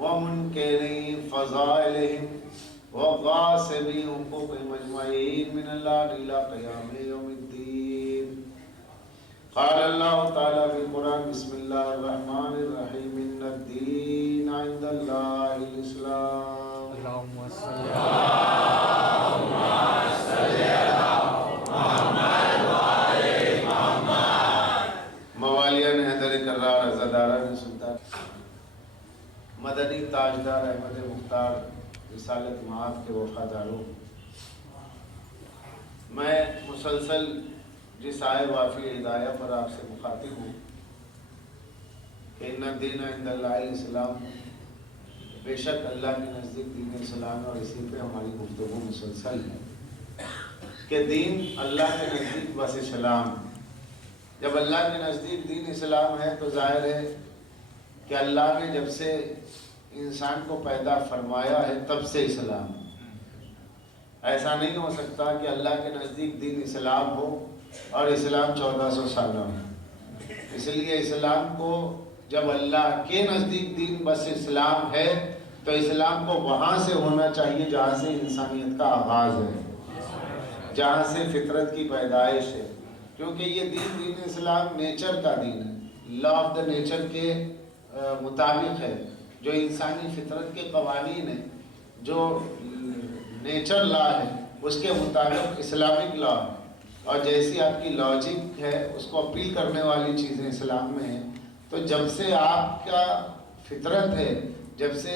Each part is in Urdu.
ومنكري فضائلهم وغاصبي حقوقهم أجمعين من الله إلى قيام يوم الدين. قال الله تعالى في القرآن بسم الله الرحمن الرحيم إن الدين عند الله الإسلام. اللهم صل على محمد وآل محمد. موالیان حیدر کرار عزاداران سلطان مدنی تاجدار احمد مختار رسالت معاف کے وفاداروں، میں مسلسل جس آئے وافی ہدایہ پر آپ سے مخاطب ہوں کہ ان الدین عند اللہ الاسلام، بے شک اللہ کے نزدیک دین اسلام ہے، اور اسی پہ ہماری گفتگو مسلسل ہے کہ دین اللہ کے نزدیک بس اسلام. جب اللہ کے نزدیک دین اسلام ہے تو ظاہر ہے کہ اللہ نے جب سے انسان کو پیدا فرمایا ہے تب سے اسلام. ایسا نہیں ہو سکتا کہ اللہ کے نزدیک دین اسلام ہو اور اسلام 1400 سالہ ہو. اس لیے اسلام کو جب اللہ کے نزدیک دین بس اسلام ہے تو اسلام کو وہاں سے ہونا چاہیے جہاں سے انسانیت کا آغاز ہے، جہاں سے فطرت کی پیدائش ہے. کیونکہ یہ دین اسلام نیچر کا دین ہے، لا آف دا نیچر کے مطابق ہے. جو انسانی فطرت کے قوانین ہیں، جو نیچر لا ہے اس کے مطابق اسلامک لا ہے، اور جیسی آپ کی لاجک ہے اس کو اپیل کرنے والی چیزیں اسلام میں ہیں. تو جب سے آپ کا فطرت ہے، جب سے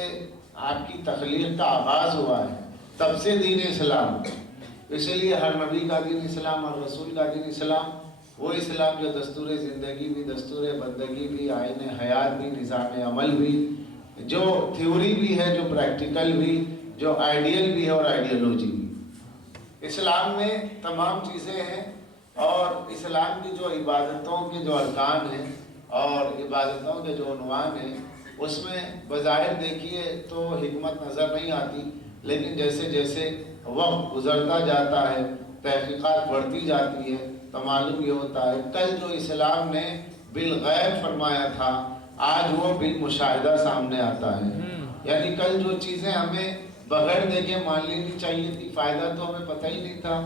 آپ کی تخلیق کا آغاز ہوا ہے تب سے دین اسلام. اسی لیے ہر نبی کا دین اسلام، ہر رسول کا دین اسلام، وہ اسلام جو دستور زندگی بھی، دستور بندگی بھی، آئین حیات بھی، نظام عمل بھی، جو تھیوری بھی ہے، جو پریکٹیکل بھی، جو آئیڈیل بھی ہے اور آئیڈیالوجی بھی. اسلام میں تمام چیزیں ہیں، اور اسلام کی جو عبادتوں کے جو ارکان ہیں اور عبادتوں کے جو عنوان ہیں اس میں بظاہر دیکھیے تو حکمت نظر نہیں آتی، لیکن جیسے جیسے وقت گزرتا جاتا ہے، تحقیقات بڑھتی جاتی ہے تو معلوم یہ ہوتا ہے کل جو اسلام نے بالغیب فرمایا تھا آج وہ بالمشاہدہ سامنے آتا ہے. یعنی کل جو چیزیں ہمیں بغیر دیکھے مان لینی چاہیے تھی، فائدہ تو ہمیں پتہ ہی نہیں تھا،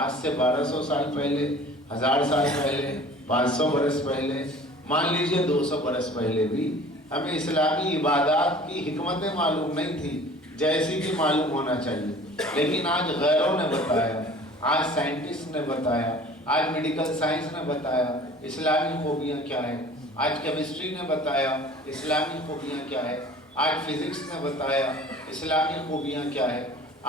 آج سے 1200 سال پہلے، 1000 سال پہلے، 500 برس پہلے، مان لیجئے 200 برس پہلے بھی ہمیں اسلامی عبادات کی حکمتیں معلوم نہیں تھی جیسی کہ معلوم ہونا چاہیے. لیکن آج غیروں نے بتایا، آج سائنٹسٹ نے بتایا، آج میڈیکل سائنس نے بتایا اسلامی خوبیاں کیا ہے، آج کیمسٹری نے بتایا اسلامی خوبیاں کیا ہے، آج فزکس نے بتایا اسلامی خوبیاں کیا ہے،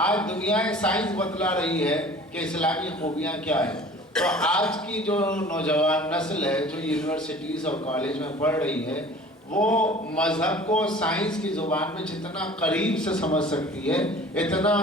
آج دنیا سائنس بتلا رہی ہے کہ اسلامی خوبیاں کیا ہے. تو آج کی جو نوجوان نسل ہے جو یونیورسٹیز اور کالج میں پڑھ رہی ہے وہ مذہب کو سائنس کی زبان میں جتنا قریب سے سمجھ سکتی ہے اتنا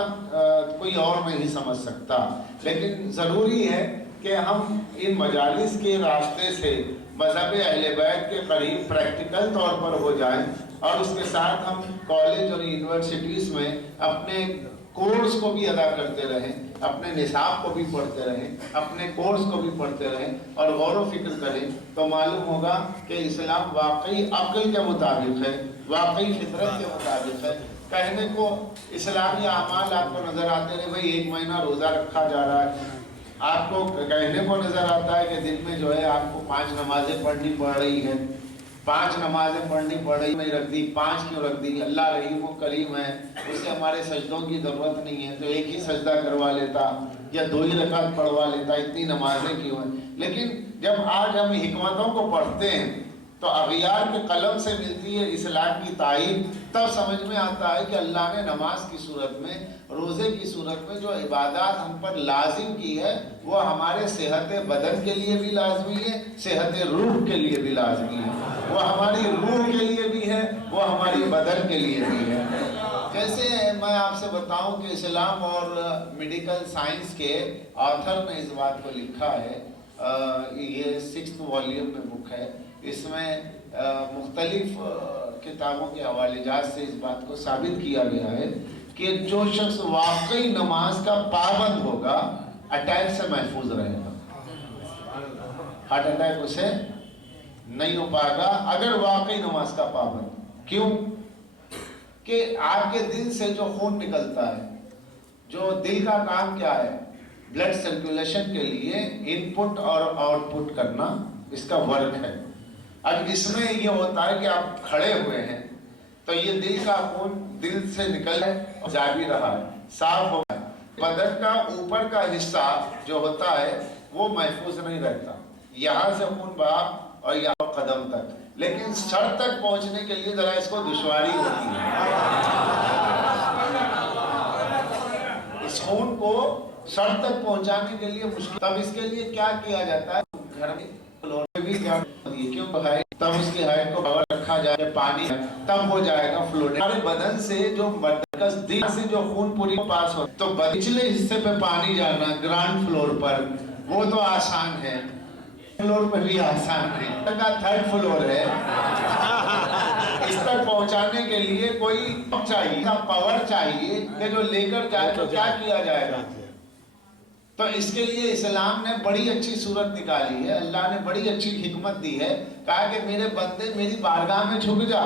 کوئی اور نہیں سمجھ سکتا. لیکن ضروری ہے کہ ہم ان مجالس کے راستے سے مذہب اہل بیت کے قریب پریکٹیکل طور پر ہو جائیں، اور اس کے ساتھ ہم کالج اور یونیورسٹیز میں اپنے کورس کو بھی ادا کرتے رہیں، اپنے نصاب کو بھی پڑھتے رہیں، اپنے کورس کو بھی پڑھتے رہیں اور غور و فکر کریں تو معلوم ہوگا کہ اسلام واقعی عقل کے مطابق ہے، واقعی فطرت کے مطابق ہے. کہنے کو اسلامی اعمال آپ کو نظر آتے رہے، بھائی 1 مہینہ روزہ رکھا جا رہا ہے، آپ کو کہنے کو نظر آتا ہے کہ دن میں جو ہے آپ کو 5 نمازیں پڑھنی پڑ رہی ہیں، 5 نمازیں پڑھنی پڑ رہی نہیں رکھ دی، 5 کیوں رکھ دی؟ اللہ رحیم و کریم ہے، اسے ہمارے سجدوں کی ضرورت نہیں ہے تو ایک ہی سجدہ کروا لیتا یا 2 ہی رکعت پڑھوا لیتا، اتنی نمازیں کیوں ہیں؟ لیکن جب آج ہم حکمتوں کو پڑھتے ہیں تو اغیار کے قلم سے ملتی ہے اسلام کی تائید، تب سمجھ میں آتا ہے کہ اللہ نے نماز کی صورت میں، روزے کی صورت میں جو عبادات ہم پر لازم کی ہے وہ ہمارے صحت بدن کے لیے بھی لازمی ہے، صحت روح کے لیے بھی لازمی ہے، وہ ہماری روح کے لیے بھی ہے، وہ ہماری بدن کے لیے بھی ہے. جیسے میں آپ سے بتاؤں کہ اسلام اور میڈیکل سائنس کے آتھر نے اس بات کو لکھا ہے، یہ 6th والیوم میں بک ہے، اس میں مختلف کتابوں کے حوالے جات سے اس بات کو ثابت کیا گیا ہے کہ جو شخص واقعی نماز کا پابند ہوگا اٹیک سے محفوظ رہے گا، ہارٹ اٹیک اسے نہیں ہو پائے گا اگر واقعی نماز کا پابند. کیوں؟ کہ آپ کے دل سے جو خون نکلتا ہے، جو دل کا کام کیا ہے، بلڈ سرکولیشن کے لیے ان پٹ اور آؤٹ پٹ کرنا اس کا ورک ہے۔ اب اس میں یہ ہوتا ہے کہ آپ کھڑے ہوئے ہیں تو یہ دل کا خون دل سے نکل ہے، جا بھی رہا ہے، صاف ہو گیا۔ بدن کا اوپر کا حصہ جو ہوتا ہے وہ محفوظ نہیں رہتا، یہاں سے خون بہا اور یہاں قدم تک، لیکن سر تک پہنچنے کے لیے ذرا اس کو دشواری ہوتی ہے۔ اس خون کو سر تک پہنچانے کے لیے مشکل، تب اس کے لیے کیا کیا جاتا ہے، گھر میں فلور میں بھی جان ہوتی ہے، کیوں ہے تب اس کی ہائٹ کو باہر رکھا جائے، پانی تب ہو جائے گا فلوٹ۔ ہمارے بدن سے جو مرکز دل سے جو خون پوری پاس ہو تو پچھلے حصے پہ پانی جانا گراؤنڈ فلور پر وہ تو آسان ہے، فلور پہ بھی آسان ہے، تھرڈ فلور ہے، اس تک پہنچانے کے لیے کوئی چاہیے، پاور چاہیے کہ جو لے کر جائے تو کیا کیا جائے گا۔ تو اس کے لیے اسلام نے بڑی اچھی صورت نکالی ہے، اللہ نے بڑی اچھی حکمت دی ہے، کہا کہ میرے بندے میری بارگاہ میں جھک جا،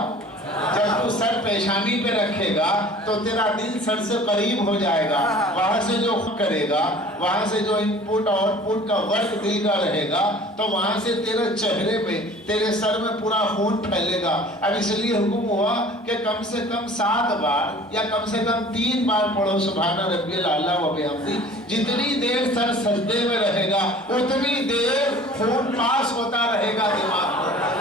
جب تو سر پیشانی پہ رکھے گا تو تیرا دل سر سے قریب ہو جائے گا، وہاں سے جو کرے گا، وہاں سے جو ان پٹ آؤٹ پٹ کا ورک دل کا رہے گا تو وہاں سے تیرے چہرے پہ تیرے سر میں پورا خون پھیلے گا۔ اب اس لیے حکم ہوا کہ کم سے کم 7 بار یا کم سے کم 3 بار پڑھو سبحان ربی الاعلیٰ و بحمدہ۔ جتنی دیر سر سجدے میں رہے گا اتنی دیر خون پاس ہوتا رہے گا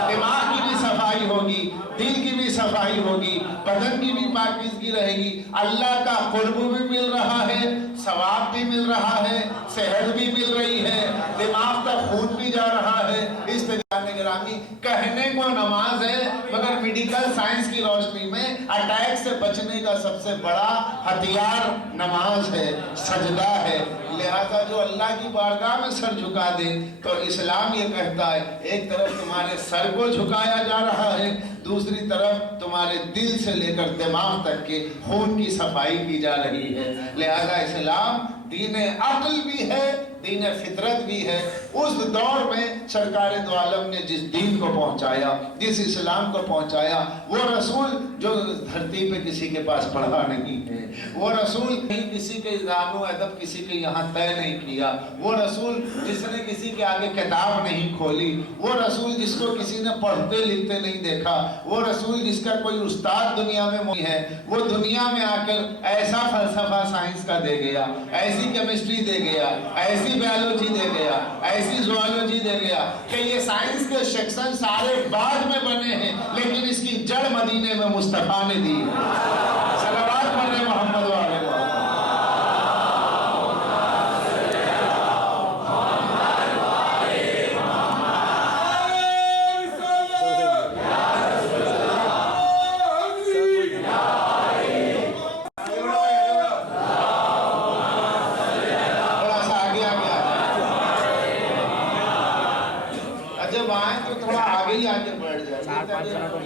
دماغ کی بھی صفائی ہوگی، دل کی بھی صفائی ہوگی، بدن کی بھی پاکیزگی رہے گی، اللہ کا قرب بھی مل رہا ہے، ثواب بھی مل رہا ہے، صحت بھی مل رہی ہے، دماغ کا خون بھی جا رہا ہے۔ اس طریقے گرامی کہنے کو نماز ہے، مگر میڈیکل سائنس کی روشنی میں اٹیک سے بچنے کا سب سے بڑا ہتھیار نماز ہے، سجدہ ہے۔ لہذا جو اللہ کی بارگاہ میں سر جھکا دے تو اسلام یہ کہتا ہے ایک طرف تمہارے سر کو جھکایا جا رہا ہے، دوسری طرف تمہارے دل سے لے کر دماغ تک کے خون کی صفائی کی جا رہی ہے۔ لہذا اسلام دین عقل بھی ہے، دین فطرت بھی ہے۔ اس دور میں سرکار دو عالم نے جس دین کو پہنچایا، جس اسلام کو پہنچایا، وہ رسول جو دھرتی پہ کسی کے پاس پڑھا نہیں ہے، وہ رسول کسی کے زانو ادب کسی کے یہاں طے نہیں کیا، وہ رسول جس نے کسی کے آگے کتاب نہیں کھولی، وہ رسول جس کو کسی نے پڑھتے لکھتے نہیں دیکھا، وہ رسول جس کا کوئی استاد دنیا میں موجود ہے، وہ دنیا میں آ کر ایسا فلسفہ سائنس کا دے گیا، ایسی کیمسٹری دے گیا، ایسی بایولوجی دے گیا، ایسی زوالوجی دے گیا کہ یہ سائنس کے سیکشن سارے بعد میں بنے ہیں، لیکن اس کی جڑ مدینے میں مصطفیٰ نے دی۔ صلوات پڑھیں محمد و آل محمد۔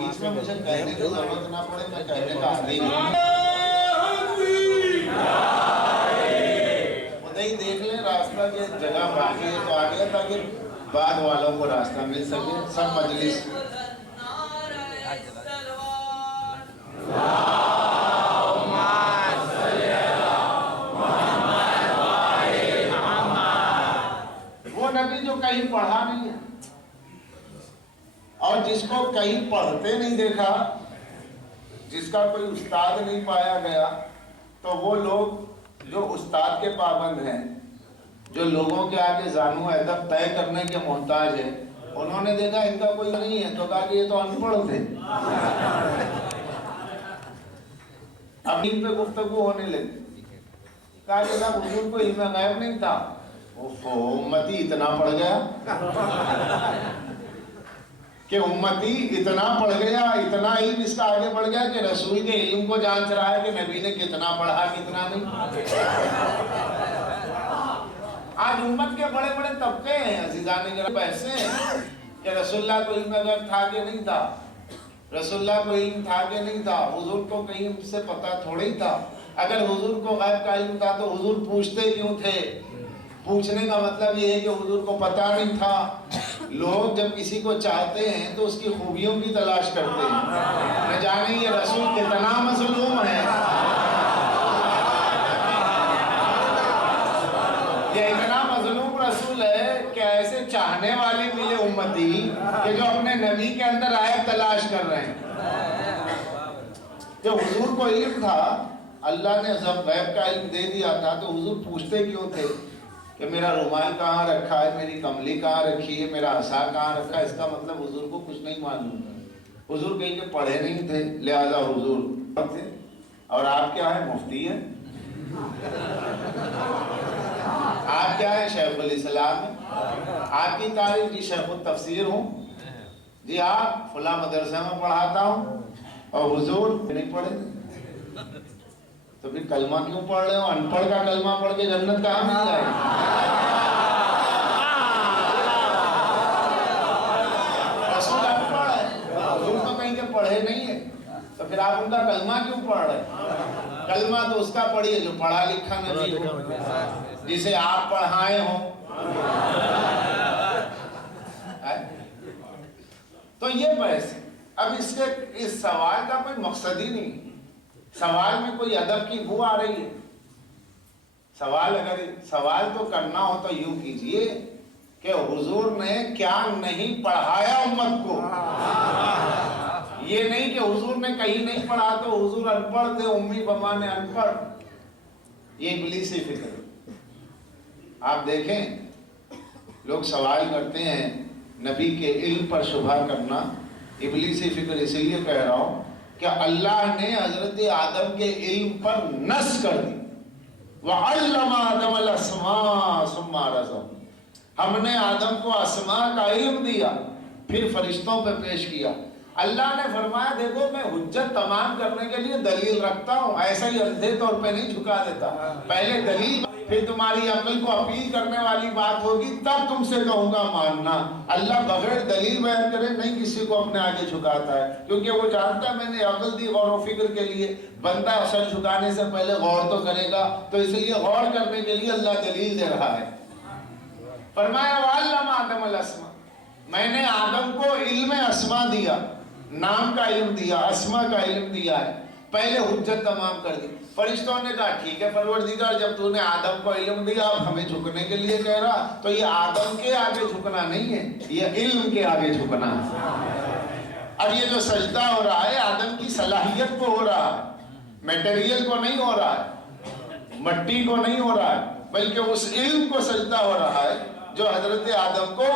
اس میں مجھے کہنے کی ضرورت نہ پڑے، میں کہنے کا عادی ہوں۔ خود ہی دیکھ لیں راستہ کی جگہ باقی ہے تو آگے تاکہ بعد والوں کو راستہ مل سکے۔ سب مجلس وہ نبی جو کہیں پڑھا نہیں ہے اور جس کو کہیں پڑھتے نہیں دیکھا، جس کا کوئی استاد نہیں پایا گیا، تو وہ لوگ جو استاد کے پابند ہیں، جو لوگوں کے آگے زانو ادب طے کرنے کے محتاج ہیں، انہوں نے دیکھا ان کا کوئی نہیں ہے تو کہا کہ یہ تو ان پڑھ تھے۔ اب ان پہ گفتگو ہونے لگی، کہا کہ صاحب حضور کو علم غیب نہیں تھا۔ امتی اتنا پڑھ گیا کہ امتی اتنا پڑھ گیا، اتنا علم اس کا آگے بڑھ گیا کہ رسول کے علم کو جانچ رہا ہے کہ نبی نے کتنا پڑھا کتنا نہیں۔ آج امت کے بڑے بڑے طبقے ہیں عزیزان گرامی، ایسے ہیں کہ رسول اللہ کو علم غیب تھا کہ نہیں تھا، رسول اللہ کو علم تھا کہ نہیں تھا، حضور کو کہیں سے پتہ تھوڑی تھا۔ اگر حضور کو غیب کا علم تھا تو حضور پوچھتے کیوں تھے؟ پوچھنے کا مطلب یہ ہے کہ حضور کو پتہ نہیں تھا۔ لوگ جب کسی کو چاہتے ہیں تو اس کی خوبیوں کی تلاش کرتے ہیں، نہ جانے یہ رسول کتنا مظلوم کہ جو اپنے نبی کے اندر عیب تلاش کر رہے ہیں. جو حضور کو علم تھا، اللہ نے جب غیب کا علم دے دیا تھا تو حضور پوچھتے کیوں تھے کہ میرا رومال کہاں رکھا ہے، میری کملی کہاں رکھی ہے، میرا عصا کہاں رکھا ہے؟ اس کا مطلب حضور کو کچھ نہیں معلوم تھا. حضور کہیں کہ پڑھے نہیں تھے، لہذا حضور تھے. اور آپ کیا ہے؟ مفتی ہیں. آپ کیا ہے؟ شیخ الاسلام ہیں. آپ کی تعریف جی شیخ التفسیر ہوں، جی آپ فلاں مدرسے میں پڑھاتا ہوں، اور حضور نہیں پڑھے. تو پھر کلمہ کیوں پڑھ رہے ہو؟ ان پڑھ کا کلمہ پڑھ کے جنت کہاں مل جائے گی؟ رسول ان پڑھ ہے، حضور تو کہیں کہ پڑھے نہیں ہے، تو پھر آپ ان کا کلمہ کیوں پڑھ رہے ہیں؟ کلمہ تو اس کا پڑھیے جو پڑھا لکھا نبی ہو، جسے آپ پڑھائے ہوں. تو یہ بحث ہے. اب اس سوال کا کوئی مقصد ہی نہیں. سوال میں کوئی ادب کی بو آ رہی ہے. اگر سوال تو کرنا ہو تو یوں کیجئے کہ حضور نے کیا نہیں پڑھایا امت کو. یہ نہیں کہ حضور نے کہیں نہیں پڑھا تو حضور ان پڑھ تھے، امی بمانے ان پڑھ. یہ ابلیسی فکر ہے. آپ دیکھیں لوگ سوال کرتے ہیں نبی کے علم پر شبہ کرنا. ابلیسی فکر اس لیے کہہ رہا ہوں کہ اللہ نے حضرت آدم کے علم پر نص کر دی. وَعَلَّمَ آدَمَ الْأَسْمَاءَ ثُمَّ عَرَضَهُمْ. ہم نے آدم کو اسماء کا علم دیا، پھر فرشتوں پہ پیش کیا. اللہ نے فرمایا دیکھو میں حجت تمام کرنے کے لیے دلیل رکھتا ہوں، ایسا ہی اندھے طور پہ نہیں جھکا دیتا. پہلے دلیل، پھر تمہاری عقل کو اپیل کرنے والی بات ہوگی، تب تم سے کہوں گا ماننا. اللہ بغیر دلیل بیان کرے نہیں کسی کو اپنے آگے جھکاتا ہے، کیونکہ وہ جانتا ہے میں نے عقل دی غور و فکر کے لیے. بندہ سر جھکانے سے پہلے غور تو کرے گا، تو اس لیے غور کرنے کے لیے اللہ دلیل دے رہا ہے. فرمایا وَعَلَّمَ آدَمَ الْأَسْمَاءَ. میں نے آدم کو علم اسماء دیا، نام کا علم دیا، اسماء کا علم دیا ہے. پہلے حجت تمام کر دی. فرشتوں نے کہا ٹھیک ہے پروردگار، جب تو نے آدم کو علم دیا اب ہمیں جھکنے کے لیے کہہ رہا، تو یہ آدم کے آگے جھکنا نہیں ہے، یہ علم کے آگے جھکنا ہے. اب یہ جو سجدہ ہو رہا ہے آدم کی صلاحیت کو ہو رہا ہے، میٹیریل کو نہیں ہو رہا ہے، مٹی کو نہیں ہو رہا ہے، بلکہ اس علم کو سجدہ ہو رہا ہے جو حضرت آدم کو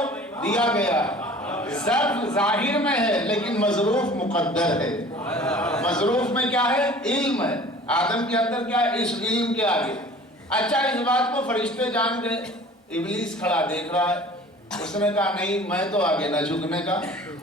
دیا گیا ہے. ظرف ظاہر میں ہے لیکن مظروف مقدر ہے. مظروف میں کیا ہے؟ علم ہے. آدم کے اندر کیا ہے؟ اس علم کے آگے. اچھا اس بات کو فرشتے جان گئے، ابلیس کھڑا دیکھ رہا ہے. اس نے کہا نہیں میں تو آگے نہ جھکنے کا.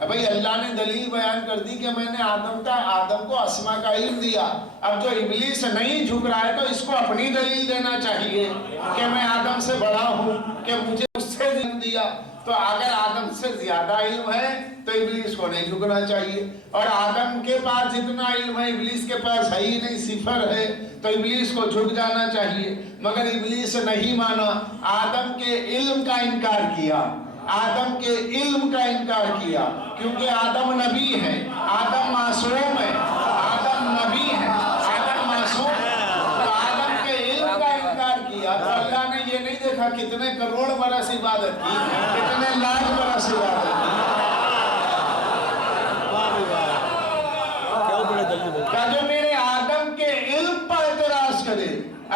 بھئی اللہ نے دلیل بیان کر دی کہ میں نے آدم کو اسماء کا علم دیا. اب جو ابلیس نہیں جھک رہا ہے تو اس کو اپنی دلیل دینا چاہیے کہ میں آدم سے بڑا ہوں، کہ مجھے اس سے علم دیا. تو اگر آدم سے زیادہ علم ہے تو ابلیس کو نہیں جھکنا چاہیے، اور آدم کے پاس جتنا علم ہے ابلیس کے پاس ہے ہی نہیں، صفر ہے، تو ابلیس کو جھک جانا چاہیے. مگر ابلیس نہیں مانا، آدم کے علم کا انکار کیا، آدم کے علم کا انکار کیا. کیونکہ آدم نبی ہے، آدم معصوم ہے، آدم نبی ہے، آدم معصوم ہے. تو آدم کے علم کا انکار کیا تو اللہ نے یہ نہیں دیکھا کتنے کروڑ برس عبادت کی، کتنے لاکھ برس عبادت کی. کہ جو میرے آدم کے علم پر اعتراض کرے،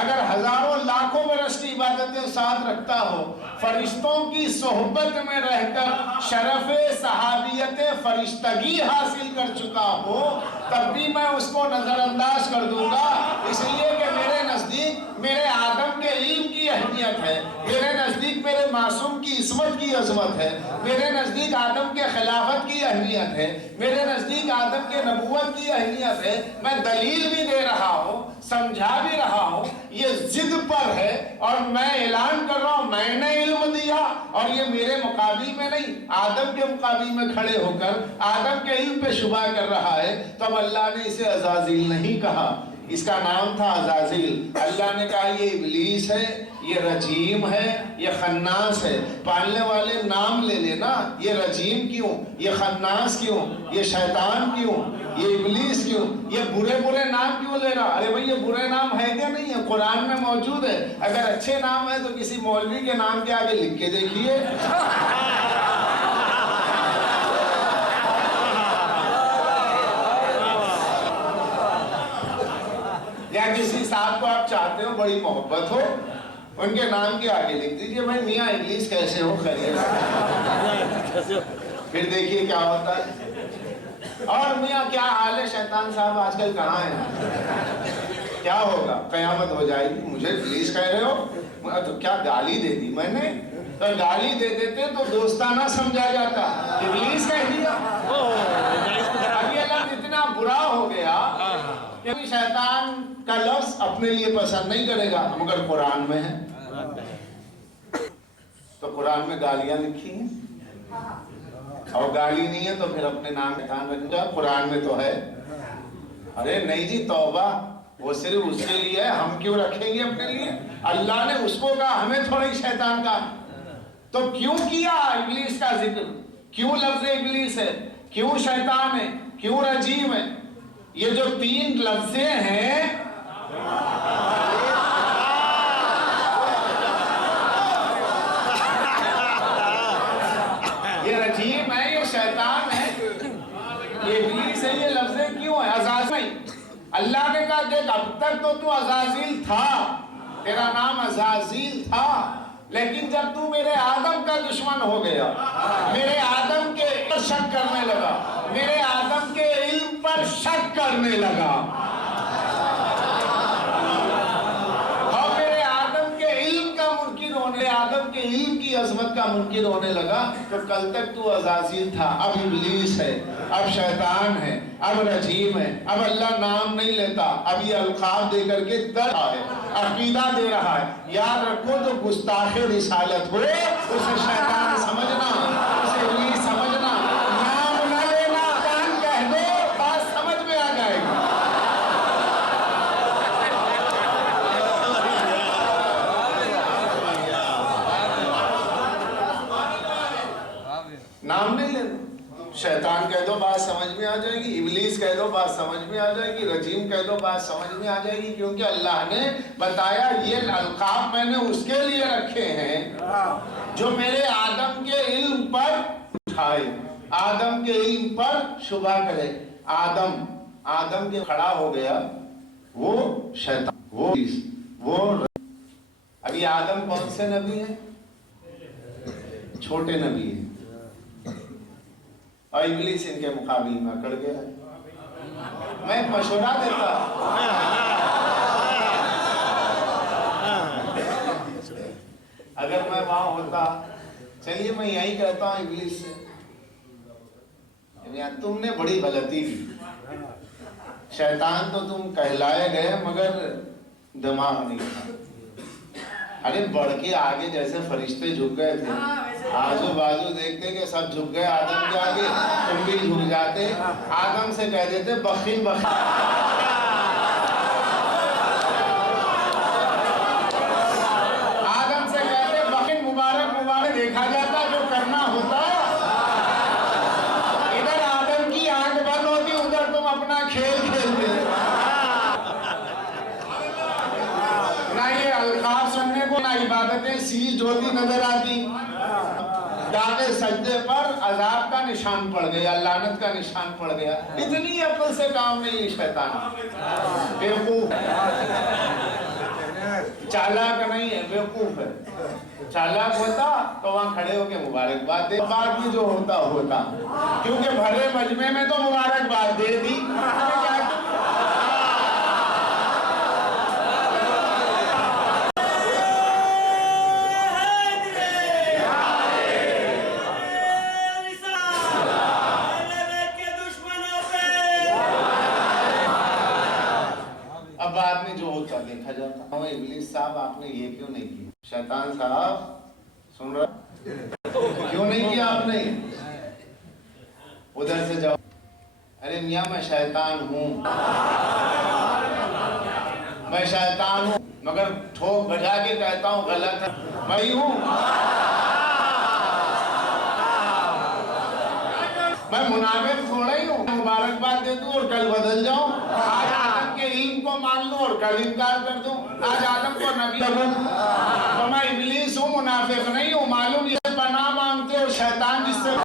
اگر ہزاروں لاکھوں برس کی عبادتیں ساتھ رکھتا ہو، فرشتوں کی صحبت میں رہ کر شرف صحابیت فرشتگی حاصل کر چکا ہو، تب بھی میں اس کو نظر انداز کر دوں گا. اس لیے کہ میرے نزدیک میرے آدم کے علم کی اہمیت ہے، میرے نزدیک میرے معصوم کی عصمت کی عظمت ہے، میرے نزدیک آدم کے خلافت کی اہمیت ہے، میرے نزدیک آدم کے نبوت کی اہمیت ہے. میں دلیل بھی دے رہا ہوں، سمجھا بھی رہا ہوں، یہ ضد پر ہے، اور میں اعلان کر رہا ہوں میں نے علم دیا، اور یہ میرے مقابل میں نہیں، آدم کے مقابل میں کھڑے ہو کر آدم کے علم پہ شبہ کر رہا ہے. تو اب اللہ نے اسے عزازیل نہیں کہا، اس کا نام تھا عزازیل. اللہ نے کہا یہ ابلیس ہے، یہ رجیم ہے، یہ خناس ہے. پالنے والے نام لے لینا، یہ رجیم کیوں، یہ خناس کیوں، یہ شیطان کیوں، یہ ابلیس کیوں، یہ برے برے نام کیوں لے رہا؟ ارے بھئی یہ برے نام ہے کیا؟ نہیں ہے، قرآن میں موجود ہے. اگر اچھے نام ہے تو کسی مولوی کے نام کے آگے لکھ کے دیکھیے. یا کسی صاحب کو آپ چاہتے ہو, بڑی محبت ہو, ان کے نام کے آگے لکھ دیجئے بھائی میاں ابلیس کیسے ہو, خیریت. پھر دیکھیے کیا ہوتا ہے. اور میاں کیا حال ہے, شیطان صاحب آج کل کہاں ہیں؟ کیا ہوگا, قیامت ہو جائے گی. مجھے ابلیس کہہ رہے ہو, تو کیا گالی دے دی میں نے؟ تو گالی دے دیتے تو دوستانہ سمجھا جاتا, ابلیس کہہ دیا. ابھی اللہ اتنا برا ہو گیا کہ شیطان کا لفظ اپنے لیے پسند نہیں کرے گا, مگر قرآن میں ہے. تو قرآن میں گالیاں لکھی ہیں, اور گالی نہیں ہے تو پھر اپنے نام کا دھیان رکھنا, قرآن میں تو ہے. ارے نہیں جی توبہ, وہ صرف اس کے لیے ہے, ہم کیوں رکھیں گے اپنے لیے؟ اللہ نے اس کو کہا, ہمیں تھوڑی شیطان کا. تو کیوں کیا ابلیس کا ذکر؟ کیوں لفظ ابلیس ہے, کیوں شیطان ہے, کیوں رجیم ہے؟ یہ جو 3 لفظیں ہیں یہ رجیم ہے, یہ شیطان ہے, یہ ابلیس ہے. یہ لفظیں کیوں ہیں؟ عزازیل. اللہ نے کہا دیکھ اب تک تو عزازیل تھا, تیرا نام عزازیل تھا, لیکن جب تو میرے آدم کا دشمن ہو گیا, میرے آدم کے پر شک کرنے لگا, میرے آدم کے علم پر شک کرنے لگا, اور میرے آدم کے علم کا منکر ہونے, آدم کے علم کی عظمت کا منکر ہونے لگا, تو کل تک تو عزازیل تھا, اب ابلیس ہے, اب شیطان ہے, اب رجیم ہے, اب اللہ نام نہیں لیتا, اب یہ القاب دے کر کے در رہا ہے, عقیدہ دے رہا ہے. یاد رکھو جو گستاخ رسالت ہوئے اسے شیطان سمجھنا, اسے ابلیس سمجھنا, نام نہ لینا, کان کہہ دو, بات سمجھ میں آ جائے گی. نام نہیں لینا, شیطان کہہ دو بات سمجھ میں آ جائے گی, ابلیس کہہ دو بات سمجھ میں آ جائے گی, رجیم کہہ دو بات سمجھ میں آ جائے گی. کیونکہ اللہ نے بتایا یہ القاب میں نے اس کے لیے رکھے ہیں جو میرے آدم کے علم پر اٹھائے, آدم کے علم پر شبہ کرے. آدم کے کھڑا ہو گیا وہ شیطان, وہ ابھی آدم کون سے نبی ہیں؟ چھوٹے نبی ہیں, اور ابلیس ان کے مقابل میں اکڑ گیا. میں ایک مشورہ دیتا, اگر میں وہاں ہوتا, چلیے میں یہی کہتا ہوں ابلیس سے, تم نے بڑی غلطی کی, شیطان تو تم کہلائے گئے مگر دماغ نہیں تھا. ارے بڑھ کے آگے جیسے فرشتے جھک گئے تھے, آجو بازو دیکھتے کہ سب جھک گئے آدم کے آگے, تم بھی جھک جاتے, آدم سے کہہ دیتے بخیل بخیل. آدم سے کہتے بخیل مبارک مبارک, دیکھا جاتا جو کرنا ہوتا. ادھر آدم کی آنکھ بند ہوتی, ادھر تم اپنا کھیل کھیلتے. نہ یہ القاب سننے کو, نہ عبادتیں سیج ہوتی نظر آتی. داغ سجدے پر عذاب کا نشان پڑ گیا, لعنت کا نشان پڑ گیا. اتنی عقل سے کام نہیں ہے شیطان, بیوقوف چالاک نہیں ہے, بیوقوف ہے. چالاک ہوتا تو وہاں کھڑے ہو کے مبارکباد دے, بعد میں جو ہوتا, کیونکہ بھرے مجمع میں تو مبارکباد دے دی. اب بعد میں جو ہوتا دیکھا جاتا. ابلیس صاحب آپ نے یہ کیوں نہیں کیا؟ شیطان صاحب سن رہا, کیوں نہیں کیا آپ نے؟ ادھر سے جاؤ, ارے میاں میں شیطان ہوں, میں شیطان ہوں, مگر ٹھوک بجا کے کہتا ہوں غلط ہے, میں ہوں. میں منافق تھوڑا ہی ہوں, مبارکباد دے دوں اور کل بدل جاؤں. آج آدم کے علم کو مان لوں اور کل انکار کر دوں. آج آدم کو نبی بنوں, تو میں ابلیس ہوں, منافق نہیں ہوں. معلوم یہ پناہ مانگتے ہو شیطان جس سے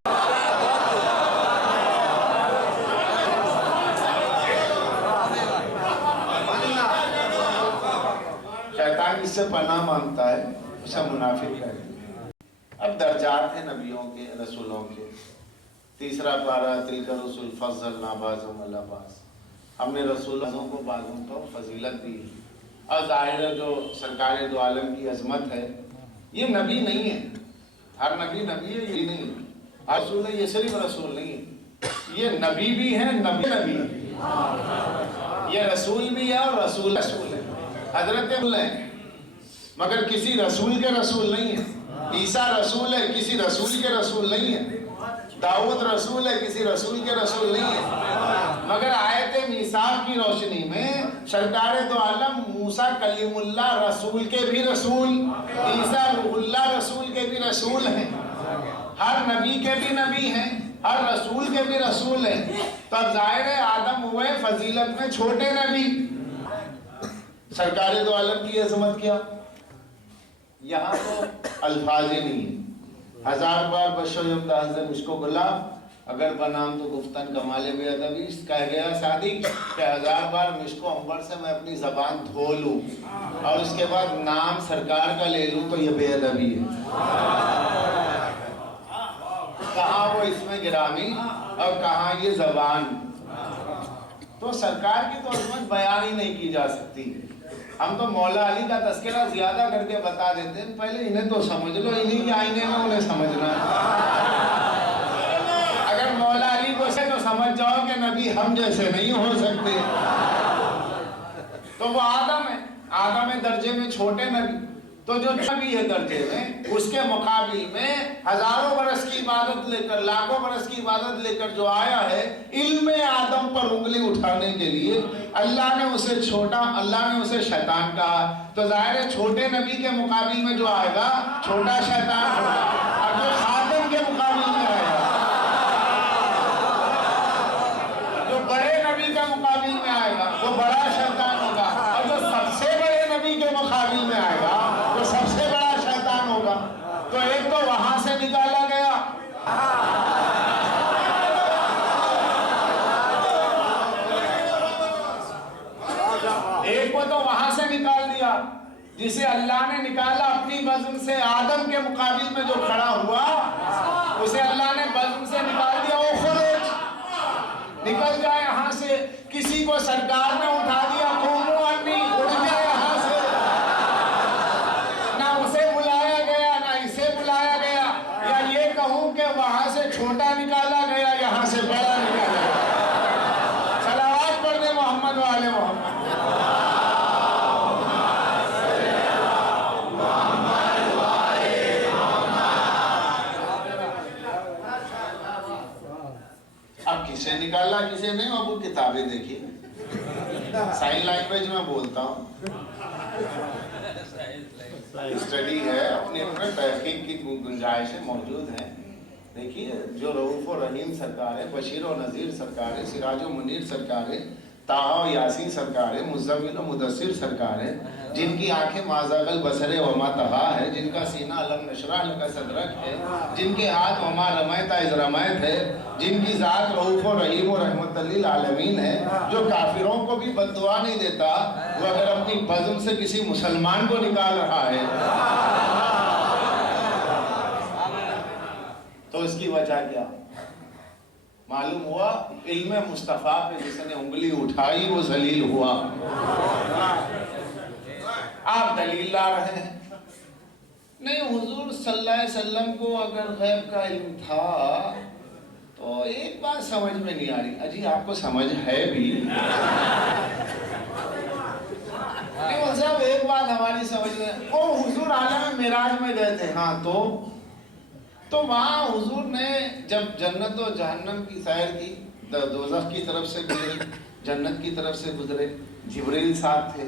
جس سے پناہ مانگتا ہے اسے منافق کہتے ہیں۔ اب درجات ہیں نبیوں کے، رسولوں کے۔ تیسرا پارہ تلک رسول فضلنا بعضهم علی بعض، ہم نے رسولوں کو بعضوں کو فضیلت دی ہے۔ اور ظاہر ہے جو سرکار دو عالم کی عظمت ہے، یہ نبی نہیں ہے، ہر نبی نبی ہے یہ نہیں ہے، ہر رسول ہے یہ صرف رسول نہیں ہے، یہ نبی بھی ہے، نبی نبی ہے، یہ رسول بھی ہے اور رسول رسول ہے۔ حضرت ہیں مگر کسی رسول کے رسول نہیں ہے، عیسیٰ رسول ہے کسی رسول کے رسول نہیں ہے، داؤد رسول ہے کسی رسول کے رسول نہیں ہے، مگر آیت میثاق کی روشنی میں سرکار دو عالم موسیٰ کلیم اللہ رسول کے بھی رسول، عیسیٰ روح اللہ رسول کے بھی رسول ہیں، ہر نبی کے بھی نبی ہیں، ہر رسول کے بھی رسول ہیں۔ تو اب ظاہر ہے آدم ہوئے فضیلت میں چھوٹے نبی، سرکار دو عالم کی عظمت کیا؟ یہاں تو الفاظ ہی نہیں ہیں۔ ہزار بار بشو یم دا حضر مجھ کو بلا، اگر بنام تو گفتن کمال بے ادبی، کہہ گیا صادق کہ ہزار بار مجھ کو عمر سے میں اپنی زبان دھو لوں اور اس کے بعد نام سرکار کا لے لوں تو یہ بے ادبی ہے۔ کہاں وہ اس میں گرامی اور کہاں یہ زبان؟ تو سرکار کی تو عظمت بیان ہی نہیں کی جا سکتی۔ ہم تو مولا علی کا تذکرہ زیادہ کر کے بتا دیتے ہیں، پہلے انہیں تو سمجھ لو، انہیں کے آئینے میں انہیں سمجھنا ہے۔ اگر مولا علی کو سے تو سمجھ جاؤ کہ نبی ہم جیسے نہیں ہو سکتے۔ تو وہ آدم ہے، آدم ہے درجے میں چھوٹے نبی، تو جو نبی ہے درجے میں اس کے مقابل میں ہزاروں برس کی عبادت لے کر، لاکھوں برس کی عبادت لے کر جو آیا ہے علم آدم پر انگلی اٹھانے کے لیے، اللہ نے اسے چھوٹا، اللہ نے اسے شیطان کہا۔ تو ظاہر ہے چھوٹے نبی کے مقابل میں جو آئے گا چھوٹا شیطان ہوگا، اور جو خاتم کے مقابل میں آئے گا، جو بڑے نبی کے مقابل میں آئے گا وہ بڑا شیطان ہوگا، اور جو سب سے بڑے نبی کے مقابل میں آئے گا وہ سب سے بڑا شیطان ہوگا۔ تو ایک تو وہاں سے نکالا گیا، ایک کو تو وہاں سے نکال دیا جسے اللہ نے نکالا اپنی بزم سے، آدم کے مقابل میں جو کھڑا ہوا اسے اللہ نے بزم سے نکال دیا، وہ خروج نکل جائے یہاں سے۔ کسی کو سرکار نے اٹھا دیا، قومو انی، اٹھ جائے یہاں سے، نہ اسے بلایا گیا نہ اسے بلایا گیا، یا یہ کہوں کہ وہاں سے چھوٹا نکالا گیا یہاں سے بڑا نکالا گیا۔ صلوات پڑھ دے محمد والے محمد۔ اب کسے نکالا کسے نہیں، اب وہ کتابیں دیکھیے، سائن لینگویج میں بولتا ہوں، اسٹڈی ہے، اپنے اپنے تحقیق کی گنجائشیں موجود ہیں۔ دیکھیے جو رؤوف و رحیم سرکار ہے، بشیر و نذیر سرکار ہے، سراج و منیر سرکار ہے، طٰہٰ و یاسین سرکار ہے، مزمل و مدثر سرکار ہے، جن کی آنکھیں ما زاغ البصر وما طغیٰ ہے، جن کا سینہ الم نشرح لک صدرک ہے، جن کے ہاتھ وما رمیت اذ رمیت ہے، جن کی ذات رؤوف و رحیم و رحمت للعالمین ہے، جو کافروں کو بھی بد دعا نہیں دیتا، وہ اگر اپنی بزم سے کسی مسلمان کو نکال رہا ہے تو اس کی وجہ کیا؟ معلوم ہوا علم مصطفیٰ پہ جس نے انگلی اٹھائی وہ ذلیل ہوا۔ آپ دلیل لا رہے ہیں، نہیں حضور صلی اللہ علیہ وسلم کو اگر غیب کا علم تھا تو ایک بات سمجھ میں نہیں آ رہی، اجی آپ کو سمجھ ہے بھی نہیں، وہ صاحب ایک بات ہماری سمجھ میں، وہ حضور عالم معراج میں گئے تھے، ہاں تو وہاں حضور نے جب جنت و جہنم کی سیر کی، دوزخ کی طرف سے گزرے، جنت کی طرف سے گزرے، جبریل ساتھ تھے،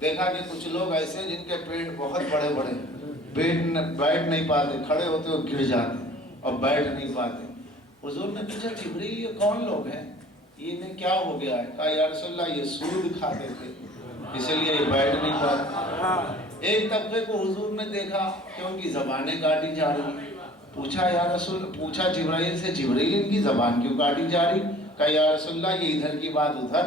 دیکھا کہ کچھ لوگ ایسے جن کے پیٹ بہت بڑے بڑے، بیٹھ نہیں پاتے، کھڑے ہوتے وہ گر جاتے اور بیٹھ نہیں پاتے۔ حضور نے پوچھا جبریل یہ کون لوگ ہیں، انہیں کیا ہو گیا ہے؟ کہا یا رسول اللہ یہ سود کھاتے تھے اس لیے یہ بیٹھ نہیں پاتے۔ ایک طبقے کو حضور نے دیکھا کہ ان کی زبانیں کاٹی جا رہی، پوچھا یا رسول، پوچھا جبرائیل سے جبرائیل ان کی زبان کیوں کاٹی جا رہی؟ کہا یا رسول اللہ یہ ادھر کی بات ادھر،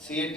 CAT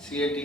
CAT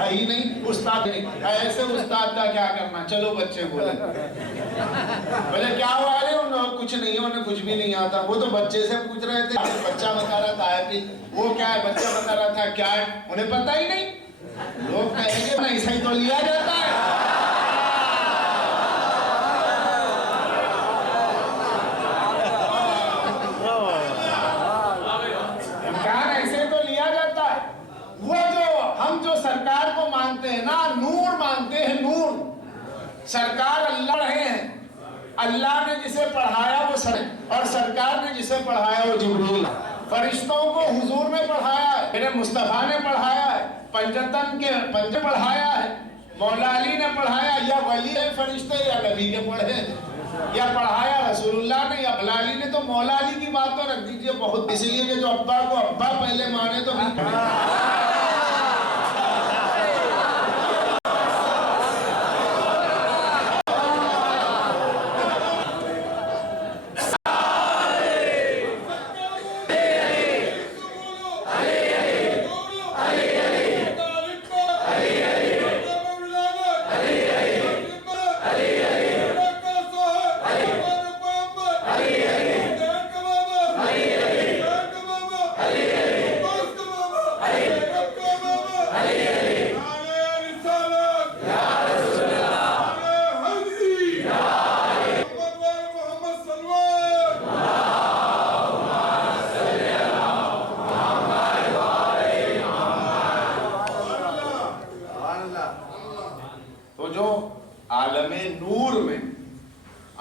ہے ہی نہیں، استاد نہیں، ایسے استاد کا کیا کرنا؟ چلو بچے بولے بولے کیا ہوا رہے انہوں کچھ نہیں ہے، انہیں کچھ بھی نہیں آتا. وہ تو بچے سے پوچھ رہے تھے، بچہ بتا رہا تھا آیت وہ کیا ہے، بچہ بتا رہا تھا کیا ہے، انہیں پتہ ہی نہیں. لوگ کہیں گے ایسا ہی تو لیا جاتا ہے. سرکار کو مانتے ہیں نا، نور مانتے ہیں، نور. سرکار اللہ رہے ہیں، اللہ نے جسے پڑھایا وہ اور سرکار نے جسے پڑھایا وہ جبریل. فرشتوں کو حضور نے پڑھایا ہے، میرے مصطفیٰ نے پڑھایا ہے، پنجتن کے پنجے پڑھایا ہے، مولا علی نے پڑھایا. یا ولی ہے فرشتے یا نبی کے پڑھے ہیں، یا پڑھایا رسول اللہ نے یا مولا علی نے. تو مولا علی کی بات تو رکھ دیجئے بہت، اس لیے کہ جو ابا کو ابا پہلے مانے تو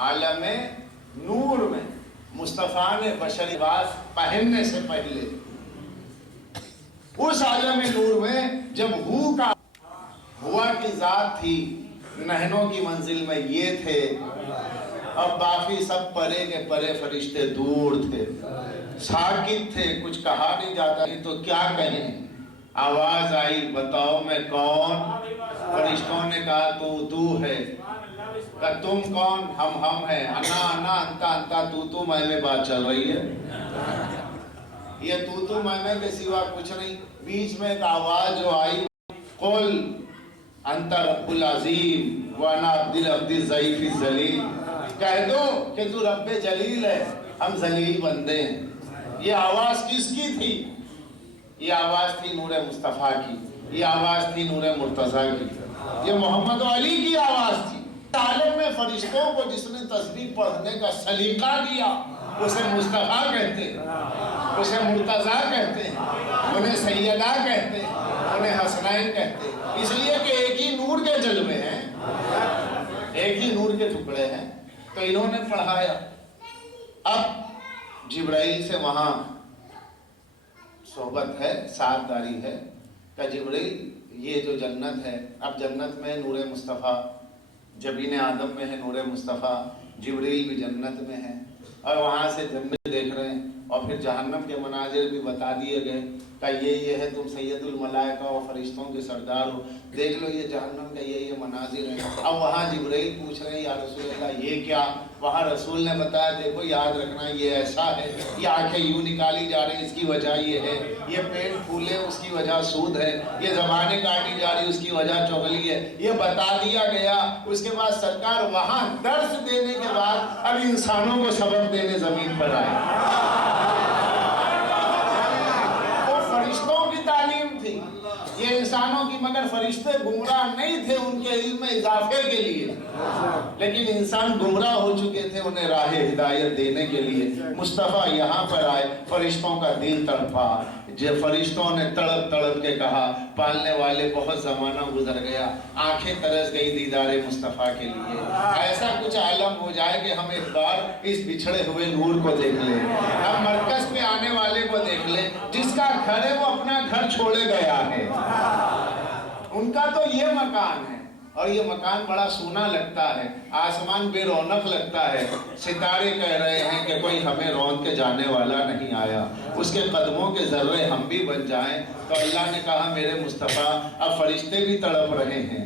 عالم نور میں مصطفیٰ نے بشری لباس پہننے سے پہلے اس عالم نور میں جب ہوا کی ذات تھی، نہنوں کی منزل میں یہ تھے، اب باقی سب پرے کے پرے فرشتے دور تھے، ساکت تھے، کچھ کہا نہیں جاتا تو کیا کہیں. آواز آئی بتاؤ میں کون؟ فرشتوں نے کہا تو ہے. تم کون؟ ہم ہیں. انا انتا تو میں بات چل رہی ہے. یہ تو میں کے سوا کچھ نہیں. بیچ میں ایک آواز جو آئی، قل انت رب العظیم وانا عبد الضعیف الذلیل. کہہ دو کہ تو رب جلیل ہے، ہم ذلیل بندے ہیں. یہ آواز کس کی تھی؟ یہ آواز تھی نور مصطفیٰ کی، یہ آواز تھی نور مرتضیٰ کی، یہ محمد علی کی آواز تھی. عالم میں فرشتوں کو جس نے تسبیح پڑھنے کا سلیقہ دیا اسے مصطفیٰ کہتے ہیں، اسے مرتضیٰ کہتے ہیں، انہیں سیدہ کہتے ہیں، انہیں حسنین کہتے ہیں. اس لیے کہ ایک ہی نور کے جلوے ہیں، ایک ہی نور کے ٹکڑے ہیں. تو انہوں نے پڑھایا. اب جبرائیل سے وہاں صحبت ہے، ساتھ داری ہے کہ جبرائیل یہ جو جنت ہے، اب جنت میں نور مصطفیٰ، جبین آدم میں ہے نور مصطفیٰ، جبریل بھی جنت میں ہے اور وہاں سے جنت دیکھ رہے ہیں. اور پھر جہنم کے مناظر بھی بتا دیے گئے کہ یہ ہے، تم سید الملائکہ و فرشتوں کے سردار ہو، دیکھ لو یہ جہنم کا یہ مناظر ہے. اب وہاں جبریل پوچھ رہے ہیں یا رسول اللہ یہ کیا؟ وہاں رسول نے بتایا دیکھو یاد رکھنا یہ ایسا ہے، یہ آنکھیں یوں نکالی جا رہی اس کی وجہ یہ ہے، یہ پیٹ پھولے اس کی وجہ سود ہے، یہ زبانیں کاٹی جا رہی اس کی وجہ چغلی ہے. یہ بتا دیا گیا. اس کے بعد سرکار وہاں درس دینے کے بعد اب انسانوں کو سبق دینے زمین پر آئے. وہ فرشتوں کی تعلیم تھی، یہ انسانوں کی، مگر فرشتے گمراہ نہیں تھے ان کے علم میں اضافے کے لیے، لیکن انسان گمراہ ہو چکے تھے انہیں راہ ہدایت دینے کے لیے. مصطفیٰ یہاں پر آئے، فرشتوں کا دل تڑپا. جب فرشتوں نے تڑپ تڑپ کے کہا پالنے والے بہت زمانہ گزر گیا، آنکھیں ترس گئی دیدار مصطفیٰ کے لیے. ایسا کچھ عالم ہو جائے کہ ہم ایک بار اس بچھڑے ہوئے نور کو دیکھ لیں، ہم مرکز میں آنے والے کو دیکھ لیں. جس کا گھر ہے وہ اپنا گھر چھوڑے گیا ہے، ان کا تو یہ مکان ہے اور یہ مکان بڑا سونا لگتا ہے، آسمان بے رونق لگتا ہے. ستارے کہہ رہے ہیں کہ کوئی ہمیں رون کے جانے والا نہیں آیا، اس کے قدموں کے ذرے ہم بھی بن جائیں. تو اللہ نے کہا میرے مصطفیٰ اب فرشتے بھی تڑپ رہے ہیں،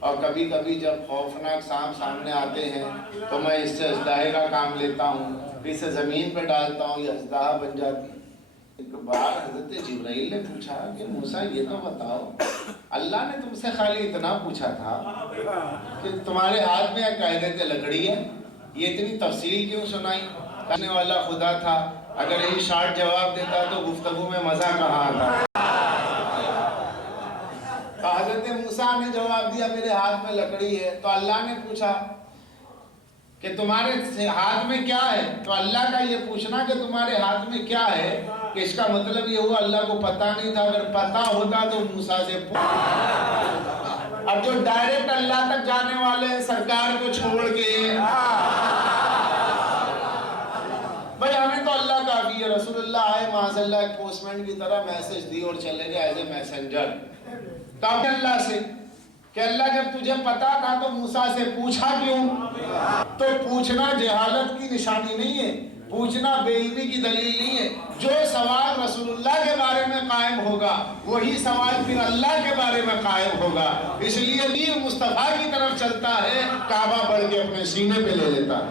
اور کبھی کبھی جب خوفناک سانپ سامنے آتے ہیں تو میں اس سے اژدہے کا کام لیتا ہوں، اسے زمین پہ ڈالتا ہوں، یہ اژدہا بن جاتی ہے۔ ایک بار حضرت جبرائیل نے پوچھا کہ موسیٰ یہ نہ بتاؤ، اللہ نے تم سے خالی اتنا پوچھا تھا کہ تمہارے ہاتھ میں کہہ رہے تھے لکڑی ہے، یہ اتنی تفصیل کیوں سنائی؟ کہنے والا خدا تھا، اگر یہی شارٹ جواب دیتا تو گفتگو میں مزہ کہاں آتا؟ تو حضرت موسیٰ نے جواب دیا میرے ہاتھ میں لکڑی ہے۔ تو اللہ نے پوچھا کہ تمہارے ہاتھ میں کیا ہے؟ تو اللہ کا یہ پوچھنا کہ تمہارے ہاتھ میں کیا ہے، کہ اس کا مطلب یہ ہوا اللہ کو پتہ نہیں تھا، اگر پتہ ہوتا تو موسیٰ سے اب جو ڈائریکٹ اللہ تک جانے والے ہیں سرکار کو چھوڑ کے، بھئی ہمیں تو اللہ کافی ہے، رسول اللہ آئے معاذ اللہ ایک پوسٹ مین کی طرح میسج دی اور چلے گئے ایز اے میسنجر۔ کہا کہ اللہ سے کہ اللہ جب تجھے پتا تھا تو موسیٰ سے پوچھا کیوں؟ تو پوچھنا جہالت کی نشانی نہیں ہے، پوچھنا بے علمی کی دلیل نہیں ہے۔ جو سوال رسول اللہ کے بارے میں قائم ہوگا وہی سوال پھر اللہ کے بارے میں قائم ہوگا، اس لیے دین مصطفیٰ کی طرف چلتا ہے، کعبہ بڑھ کے اپنے سینے پہ لے لیتا ہے۔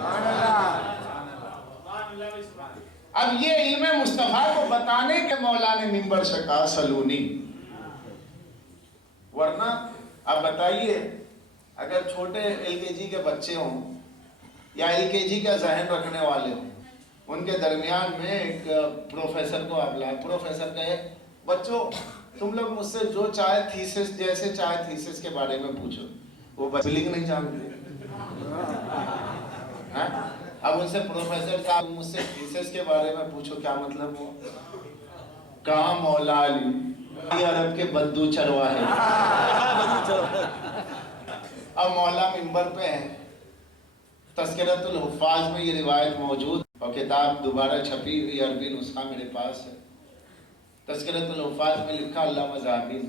اب یہ علم مصطفیٰ کو بتانے کے مولا نے منبر سے کہا سلونی، ورنہ اب بتائیے اگر چھوٹے ایل کے جی کے بچے ہوں یا ایل کے جی کا ذہن رکھنے والے ہوں، ان کے درمیان میں ایک پروفیسر کو آپ لائے، پروفیسر کہے بچوں تم لوگ مجھ سے جو چاہے تھیسس جیسے چاہے تھیسس کے بارے میں پوچھو، وہ بچلنگ نہیں جانتے۔ اب ان سے پروفیسر صاحب مجھ سے تھیسس کے بارے میں پوچھو کیا مطلب ہو؟ کہاں مولا علی عرب کے بدو چرواہے۔ اب مولا منبر پہ ہے، تذکرۃ الحفاظ میں یہ روایت موجود اور کتاب دوبارہ چھپی ہوئی عربی نسخہ میرے پاس ہے۔ تذکرۃ الحفاظ میں لکھا علامہ ذہبی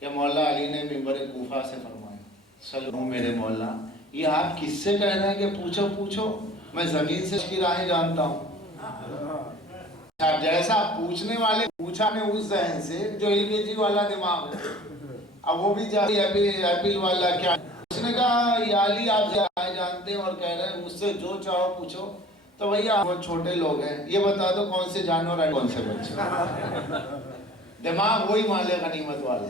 کہ مولا علی نے منبر کوفہ سے فرمایا سلو میرے مولا، یہ آپ کس سے کہہ رہے ہیں کہ پوچھو پوچھو، میں زمین سے اس کی راہیں جانتا ہوں۔ جیسا پوچھنے والے پوچھا نے اس ذہن سے جو ایل کے جی والا دماغ ہے، اب وہ بھی جاتی ایپل والا کیا، اس نے کہا یا علی آپ جانتے ہیں اور کہہ رہے ہیں مجھ سے جو چاہو پوچھو، تو بھیا وہ چھوٹے لوگ ہیں، یہ بتا دو کون سے جانور ہیں کون سے بچے۔ دماغ وہی مال غنیمت والے۔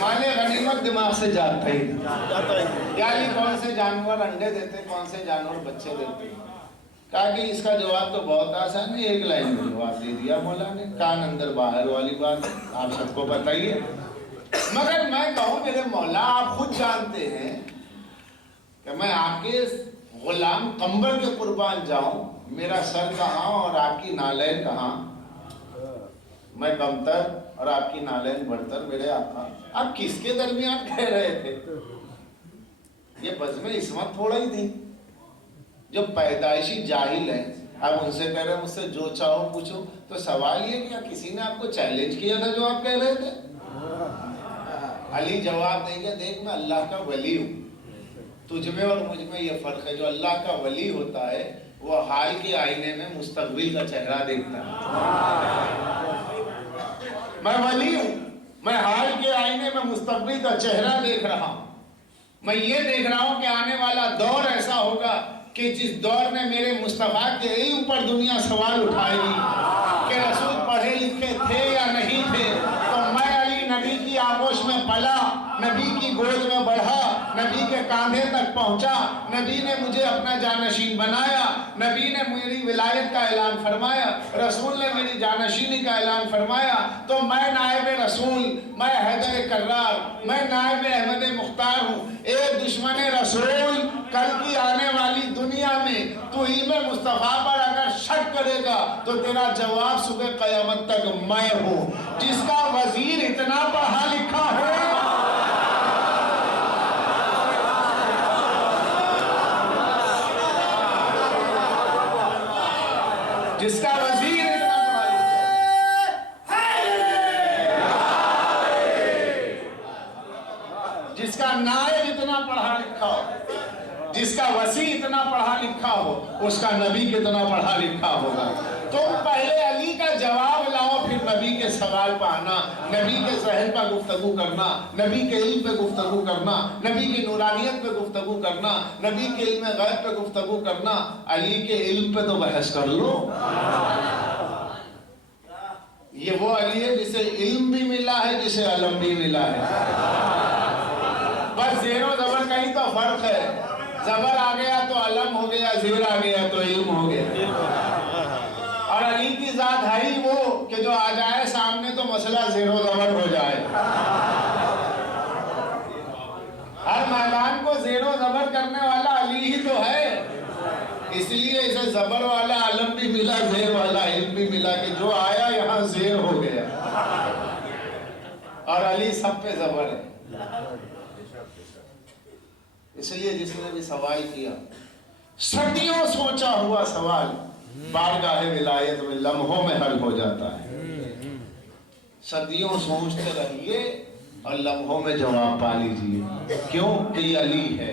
مال غنیمت دماغ سے جاتا ہی نہیں، یعنی کون سے جانور انڈے دیتے کون سے جانور بچے دیتے۔ کہا کہ اس کا جواب تو بہت آسان ہے، ایک لائن میں جواب دے دیا مولا نے، کان اندر باہر والی بات آپ سب کو بتائیے۔ مگر میں کہوں میرے مولا آپ خود جانتے ہیں کہ میں آپ کے غلام قمبر کے قربان جاؤں، میرا سر کہاں اور آپ کی نالین کہاں، میں کمتر اور آپ کی نالین بڑھتر میرے آقا، آپ کس کے درمیان کہہ رہے تھے؟ یہ بزم عصمت تھوڑا ہی تھی، جو پیدائشی جاہل ہیں، اب ان سے کہہ رہے ہیں مجھ سے جو چاہو پوچھو، تو سوال یہ کیا کسی نے آپ کو چیلنج کیا تھا جو آپ کہہ رہے تھے؟ علی جواب دیں گے دیکھ میں اللہ کا ولی ہوں، تجھ میں اور مجھ میں یہ فرق ہے، جو اللہ کا ولی ہوتا ہے وہ حال کے آئینے میں مستقبل کا چہرہ دیکھتا ہے۔ میں ولی ہوں، میں حال کے آئینے میں مستقبل کا چہرہ دیکھ رہا ہوں، میں یہ دیکھ رہا ہوں کہ آنے والا دور ایسا ہوگا کہ جس دور میں میرے مصطفیٰ کے علم پر دنیا سوال اٹھائے گی کہ رسول پڑھے لکھے تھے یا نہیں تھے، تو میں علی نبی کی آغوش میں پلا، نبی کی گود میں بڑھا، نبی کے کاندھے تک پہنچا، نبی نے مجھے اپنا جانشین بنایا، نبی نے میری ولایت کا اعلان فرمایا، رسول نے میری جانشینی کا اعلان فرمایا، تو میں نائب رسول، میں حیدر کرار، میں نائب احمد مختار ہوں۔ ایک دشمن رسول کل کی آنے والی دنیا میں تو علم مصطفیٰ پر اگر شک کرے گا تو تیرا جواب صبح قیامت تک میں ہوں، جس کا وزیر اتنا پڑھا لکھا ہو، جس کا وزیر اتنا پڑھا لکھا ہو، جس کا نائب اتنا پڑھا لکھا ہو، جس کا وسیع اتنا پڑھا لکھا ہو اس کا نبی کتنا پڑھا لکھا ہوگا. تم پہلے علی کا جواب لاؤ پھر نبی کے سوال پہ آنا, نبی کے ذہن پہ گفتگو کرنا, نبی کے علم پہ گفتگو کرنا, نبی کی نورانیت پہ گفتگو کرنا, نبی کے علم غیب پہ گفتگو کرنا. علی کے علم پہ تو بحث کر لو. یہ وہ علی ہے جسے علم بھی ملا ہے, جسے علم بھی ملا ہے. بس زیر و زبر کا ہی تو فرق ہے. زبر آ گیا تو علم ہو گیا, زیر آ گیا تو علم ہو گیا. اور علی کی ذات ہے ہی وہ کہ جو آ جائے سامنے تو مسئلہ زیر و زبر ہو جائے. ہر میدان کو زیر و زبر کرنے والا علی ہی تو ہے. اس لیے اسے زبر والا علم بھی ملا, زیر والا علم بھی ملا کہ جو آیا یہاں زیر ہو گیا. اور علی سب پہ زبر ہے. اس لیے جس نے بھی سوال کیا, صدیوں سوچا ہوا سوال بارگاہ ولایت میں لمحوں میں حل ہو جاتا ہے. صدیوں سوچتے رہیے اور لمحوں میں جواب پا لیجیے. کیوں کہ یہ علی ہے.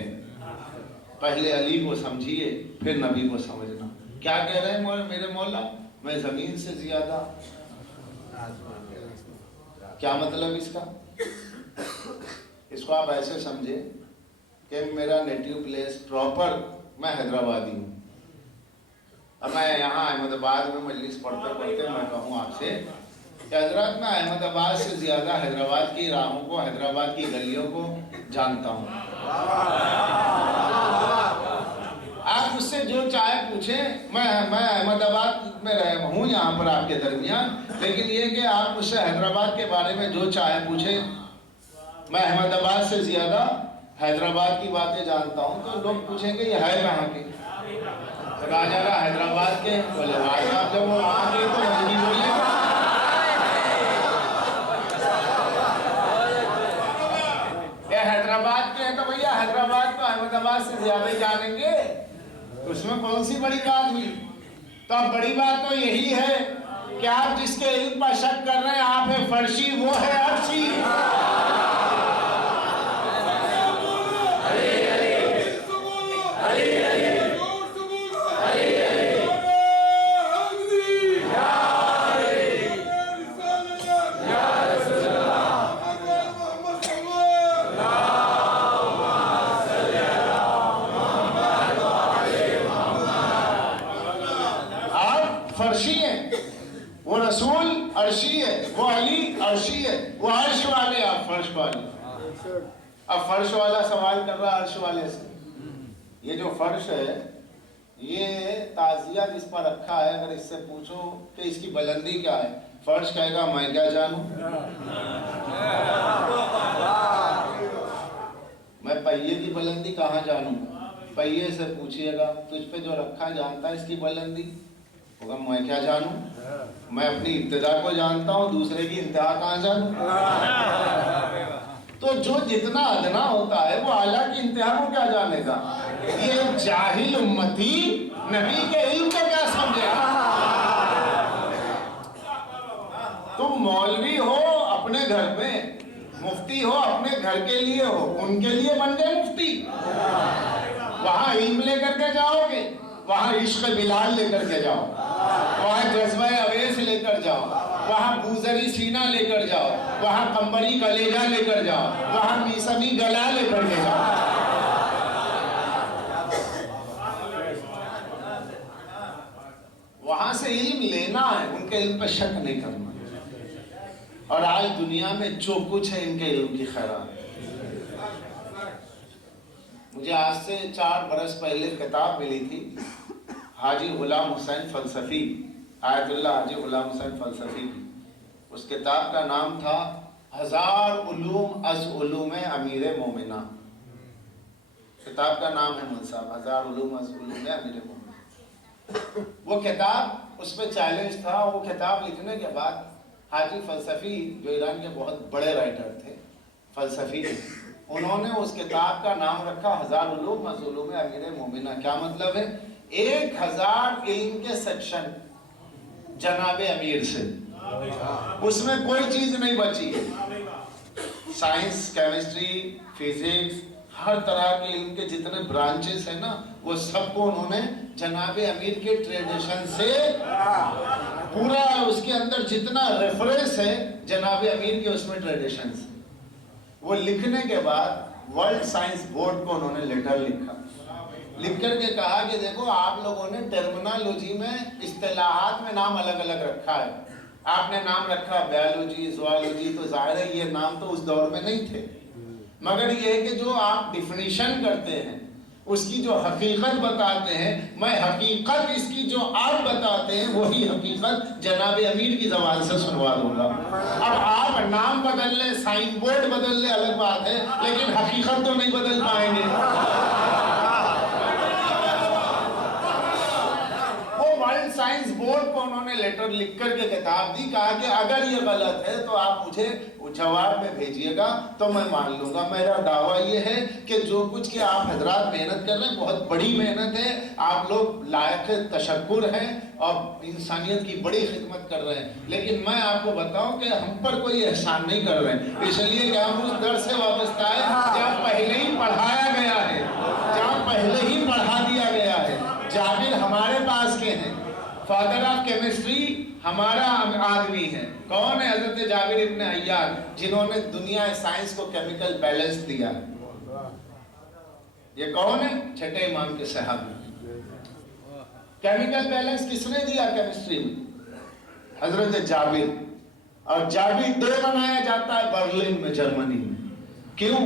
پہلے علی کو سمجھیے پھر نبی کو سمجھنا. کیا کہہ رہے ہیں میرے مولا, میں زمین سے زیادہ. کیا مطلب اس کا؟ اس کو آپ ایسے سمجھے کہ میرا نیٹیو پلیس پراپر میں حیدرآبادی ہوں. اب میں یہاں احمد آباد میں مجلس پڑھتے پڑھتے میں کہوں آپ سے کہ حضرت میں احمد آباد سے زیادہ حیدرآباد کی راہوں کو, حیدرآباد کی گلیوں کو جانتا ہوں. آپ مجھ سے جو چاہے پوچھیں, میں احمد آباد میں رہا ہوں یہاں پر آپ کے درمیان, لیکن یہ کہ آپ مجھ سے حیدرآباد کے بارے میں جو چاہے پوچھیں, میں احمد آباد سے زیادہ حیدرآباد کی باتیں جانتا ہوں. تو لوگ پوچھیں گے یہ ہے کہاں کے؟ راجا کا حیدرآباد کے. بولے بھائی صاحب جب وہ وہاں کے تو نہیں بولے گا. یہ حیدرآباد کے ہیں تو بھیا حیدرآباد کو احمد آباد سے زیادہ جانیں گے, اس میں کون سی بڑی بات ہوئی؟ تو اب بڑی بات تو یہی ہے کہ آپ جس کے علم پر شک کر رہے ہیں آپ ہے فرشی, وہ ہے عرشی. وہ رسول عرشی ہے, وہ علی عرشی ہے, وہ عرش والے, آپ فرش والے. اب فرش والا سوال کر رہا عرش والے سے. یہ جو فرش ہے یہ تعزیہ جس پر رکھا ہے, اگر اس سے پوچھو کہ اس کی بلندی کیا ہے, فرش کہے گا میں کیا جانوں, میں پہیے کی بلندی کہاں جانوں. پہیے سے پوچھئے گا تجھ پہ جو رکھا جانتا ہے اس کی بلندی, ہوگا میں کیا جانوں, میں اپنی ابتدا کو جانتا ہوں, دوسرے کی انتہا کہاں جانوں. تو جو جتنا ادنا ہوتا ہے وہ اعلیٰ کی انتہا کو کیا جانے گا. یہ جاہل امتی نبی کے علم کو کیا سمجھے گا. تم مولوی ہو اپنے گھر میں, مفتی ہو اپنے گھر کے لیے ہو, ان کے لیے بن گئے مفتی. وہاں علم لے کر کے جاؤ گے, وہاں عشق بلال لے کر کے جاؤ, وہاں جذبہ اویس لے کر جاؤ, وہاں بوزری سینہ لے کر جاؤ, وہاں قمبری کلیجہ لے کر جاؤ, وہاں میسمی گلا لے کر کے جاؤ. وہاں سے علم لینا ہے, ان کے علم پہ شک نہیں کرنا. اور آج دنیا میں جو کچھ ہے ان کے علم کی خیرات. مجھے آج سے 4 برس پہلے کتاب ملی تھی حاجی غلام حسین فلسفی, آیت اللہ حاجی غلام حسین فلسفی کی. اس کتاب کا نام تھا 1000 علوم از علوم امیر مومنہ. کتاب کا نام ہے منصب 1000 علوم از علوم امیر مومنہ. وہ کتاب, اس پہ چیلنج تھا, وہ کتاب لکھنے کے بعد حاجی فلسفی جو ایران کے بہت بڑے رائٹر تھے فلسفی, انہوں نے اس کتاب کا نام رکھا 1000 علوم از علوم امیر مومنہ. کیا مطلب ہے؟ 1000 علم کے سیکشن جناب امیر سے, اس میں کوئی چیز نہیں بچی. سائنس, کیمسٹری, فزکس, ہر طرح کے علم کے جتنے برانچز ہیں نا وہ سب کو انہوں نے جناب امیر کے ٹریڈیشن سے پورا اس کے اندر جتنا ریفرنس ہے جناب امیر کے اس میں ٹریڈیشن سے وہ لکھنے کے بعد ورلڈ سائنس بورڈ کو انہوں نے لیٹر لکھا، لکھ کر کے کہا کہ دیکھو آپ لوگوں نے ٹرمینالوجی میں اصطلاحات میں نام الگ الگ رکھا ہے، آپ نے نام رکھا بیالوجی زوالوجی، تو ظاہر ہے یہ نام تو اس دور میں نہیں تھے، مگر یہ کہ جو آپ ڈیفینیشن کرتے ہیں اس کی جو حقیقت بتاتے ہیں، میں حقیقت اس کی جو آپ بتاتے ہیں وہی حقیقت جناب امیر کی زبان سے سنوا دوں گا۔ اب آپ نام بدل لیں، سائن بورڈ بدل لیں الگ بات ہے، لیکن حقیقت تو نہیں بدل پائیں گے۔ ورلڈ سائنس بورڈ کو انہوں نے لیٹر لکھ کر کے کتاب دی، کہا کہ اگر یہ غلط ہے تو آپ مجھے جواب میں بھیجیے گا تو میں مان لوں گا۔ میرا دعویٰ یہ ہے کہ جو کچھ کہ آپ حضرات محنت کر رہے ہیں بہت بڑی محنت ہے، آپ لوگ لائق تشکر ہیں اور انسانیت کی بڑی خدمت کر رہے ہیں، لیکن میں آپ کو بتاؤں کہ ہم پر کوئی احسان نہیں کر رہے ہیں، اس لیے کہ ہم اس در سے وابستہ ہے جہاں پہلے ہی پڑھایا گیا ہے، جہاں پہلے ہی پڑھا دیا گیا ہے۔ جابر ہمارے پاس کے ہیں، فادر آف کیمسٹری ہمارا آدمی ہے، کون ہے؟ حضرت جابر ابن حیان، جنہوں نے دنیا سائنس کو کیمیکل بیلنس دیا۔ یہ کون ہے؟ چھٹے امام کے صحابی۔ کیمیکل بیلنس کس نے دیا کیمسٹری میں؟ حضرت جابر۔ اور جابر ڈے منایا جاتا ہے برلن میں، جرمنی میں۔ کیوں؟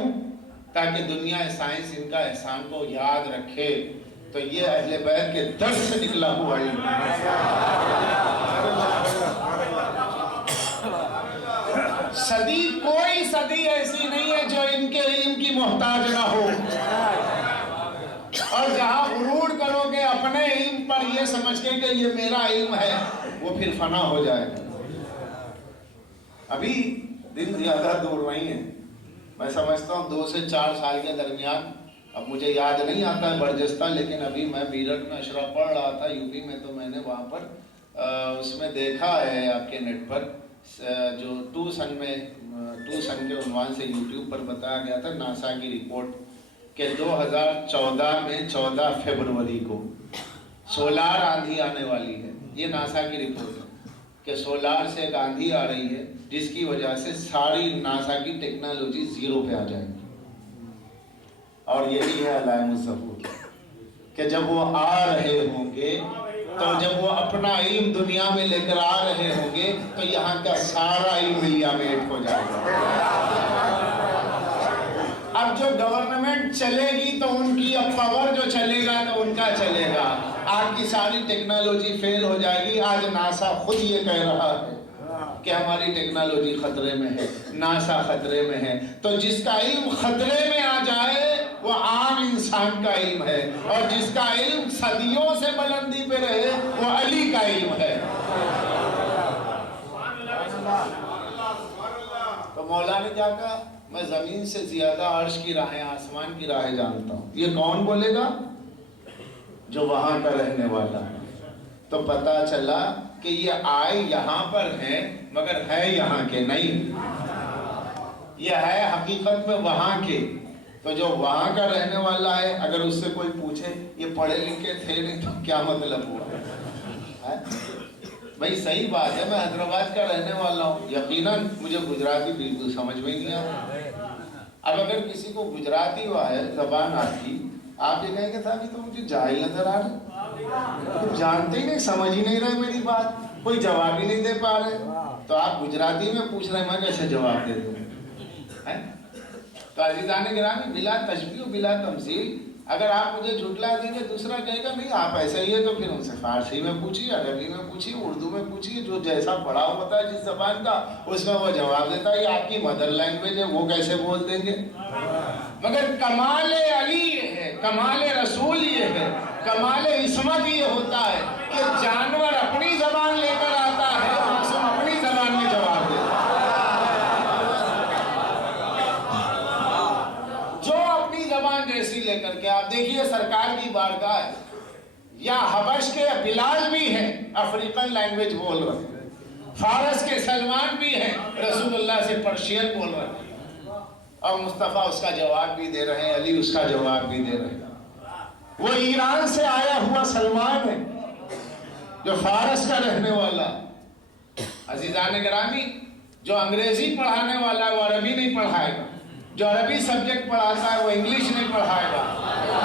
تاکہ دنیا سائنس ان کا احسان کو یاد رکھے۔ تو یہ اہل بیت کے در سے نکلا ہوا علم۔ صدی، کوئی صدی ایسی نہیں ہے جو ان کے علم کی محتاج نہ ہو، اور جہاں غرور کرو گے اپنے علم پر یہ سمجھ کے کہ یہ میرا علم ہے، وہ پھر فنا ہو جائے گا۔ ابھی دن زیادہ دور نہیں ہے، میں سمجھتا ہوں 2 سے 4 سال کے درمیان، اب مجھے یاد نہیں آتا ہے برجستہ، لیکن ابھی میں میرٹھ میں اشرا پڑھ رہا تھا یوپی میں، تو میں نے وہاں پر اس میں دیکھا ہے آپ کے نیٹ پر جو 2 سن کے عنوان سے یوٹیوب پر بتایا گیا تھا، ناسا کی رپورٹ کہ 2014 میں 14 فروری کو سولار آندھی آنے والی ہے۔ یہ ناسا کی رپورٹ ہے کہ سولار سے ایک آندھی آ رہی ہے جس کی وجہ سے ساری ناسا کی ٹیکنالوجی زیرو پہ آ جائے گی۔ اور یہی ہے علائم الظہور کہ جب وہ آ رہے ہوں گے، تو جب وہ اپنا علم دنیا میں لے کر آ رہے ہوں گے تو یہاں کا سارا علم ملیامیٹ ہو جائے گا۔ اب جو گورنمنٹ چلے گی تو ان کی، اب پاور جو چلے گا تو ان کا چلے گا، آپ کی ساری ٹیکنالوجی فیل ہو جائے گی۔ آج ناسا خود یہ کہہ رہا ہے کہ ہماری ٹیکنالوجی خطرے میں ہے، ناسا خطرے میں ہے۔ تو جس کا علم خطرے میں آ جائے وہ عام انسان کا علم ہے، اور جس کا علم صدیوں سے بلندی پہ رہے وہ علی کا علم ہے۔ تو مولا نے کیا کہا؟ میں زمین سے زیادہ عرش کی راہیں، آسمان کی راہیں جانتا ہوں۔ یہ کون بولے گا؟ جو وہاں کا رہنے والا۔ تو پتا چلا کہ یہ آئے یہاں پر ہیں مگر ہے یہاں کے نہیں، یہ ہے حقیقت میں وہاں کے۔ تو جو وہاں کا رہنے والا ہے، اگر اس سے کوئی پوچھے یہ پڑھے لکھے تھے نہیں تو کیا مطلب ہوا؟ بھائی صحیح بات ہے، میں حیدرآباد کا رہنے والا ہوں، یقیناً مجھے گجراتی بالکل سمجھ میں نہیں آتا۔ اب اگر کسی کو گجراتی ہوا ہے زبان آپ کی، آپ یہ کہیں کہ صاحب تو مجھے جاہل نظر آ رہے، جانتے ہی نہیں، سمجھ ہی نہیں رہے میری بات، کوئی جواب ہی نہیں دے پا رہے، تو آپ گجراتی میں پوچھ رہے ہیں، میں کیسے جواب دے دوں؟ تو عزیزان گرامی، بلا تشبیہ و بلا تمثیل، اگر آپ مجھے جھٹلا دیں گے دوسرا کہے گا نہیں آپ ایسا ہی ہے، تو پھر ان سے فارسی میں پوچھیے، عربی میں پوچھیے، اردو میں پوچھیے، جو جیسا پڑھا ہوتا ہے جس زبان کا اس میں وہ جواب دیتا ہے۔ یہ آپ کی مدر لینگویج ہے، وہ کیسے بول دیں گے؟ مگر کمال علی یہ ہے، کمال رسول یہ ہے، کمال عصمت یہ ہوتا ہے کہ جانور اپنی زبان لے کر آتا ہے، معصوم اپنی زبان میں جواب دیتا ہے۔ جو اپنی زبان جیسی لے کر کے، آپ دیکھیے سرکار کی بارگاہ ہے، یا حبش کے بلال بھی ہیں افریقن لینگویج بول رہے ہیں، فارس کے سلمان بھی ہیں رسول اللہ سے پرشین بول رہے ہیں، اور مصطفیٰ اس کا جواب بھی دے رہے ہیں، علی اس کا جواب بھی دے رہے ہیں۔ وہ ایران سے آیا ہوا سلمان ہے جو فارس کا رہنے والا۔ عزیزان گرامی، جو انگریزی پڑھانے والا ہے وہ عربی نہیں پڑھائے گا، جو عربی سبجیکٹ پڑھاتا ہے وہ انگلش نہیں پڑھائے گا،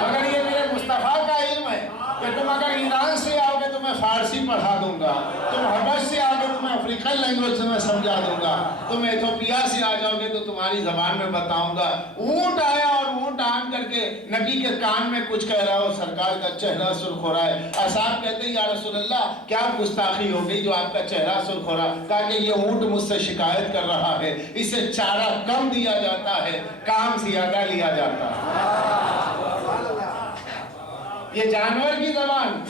مگر یہ میرے مصطفیٰ کا علم ہے کہ تم اگر ایران سے آؤ گے تو میں فارسی پڑھا دوں گا، تم حبش سے آؤ گے تو میں افریقن لینگویج سے میں سمجھا دوں گا، تم ایتھوپیا سے آ جاؤ گے تو تمہاری زبان میں بتاؤں گا۔ اونٹ آیا اور اونٹ آن کر کے نبی کے کان میں کچھ کہہ رہا ہو، سرکار کا چہرہ سرخ ہو رہا ہے۔ اصحاب کہتے ہیں یا رسول اللہ کیا گستاخی ہو گئی جو آپ کا چہرہ سرخ ہو رہا؟ کہا کہ یہ اونٹ مجھ سے شکایت کر رہا ہے، اسے چارہ کم دیا جاتا ہے، کام زیادہ لیا جاتا ہے۔ یہ جانور کی زبان،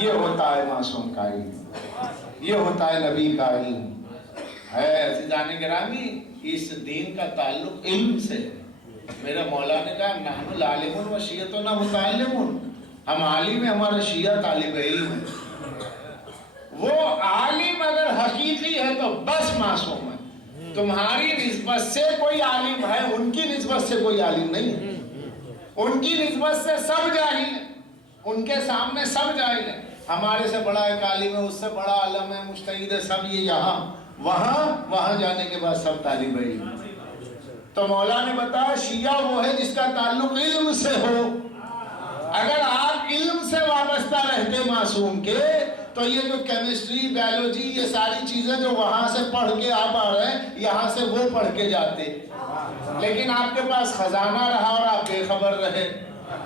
یہ ہوتا ہے معصوم کا علم، یہ ہوتا ہے نبی کا علم ہے۔ عزیزان گرامی، اس دین کا تعلق علم سے ہے۔ میرے مولا نے کہا نحن العالمون و شیعتنا متعلمون، ہم عالم ہیں، ہمارا شیعہ طالب علم ہے۔ وہ عالم اگر حقیقی ہے تو بس معصوم ہے، تمہاری نسبت سے کوئی عالم ہے، ان کی نسبت سے کوئی عالم نہیں ہے، ان کی نسبت سے سب جاہل ہیں، ان کے سامنے سب جاہل ہیں۔ ہمارے سے بڑا ایک عالم ہے، اس سے بڑا عالم ہے، مجتہد ہے، سب یہ یہاں وہاں جانے کے بعد سب طالب علم۔ تو مولا نے بتایا شیعہ وہ ہے جس کا تعلق علم سے ہو۔ اگر آپ علم سے وابستہ رہتے معصوم کے تو یہ جو کیمسٹری، بایولوجی، یہ ساری چیزیں جو وہاں سے پڑھ کے آپ آ رہے ہیں یہاں سے وہ پڑھ کے جاتے، لیکن آپ کے پاس خزانہ رہا اور آپ بے خبر رہے،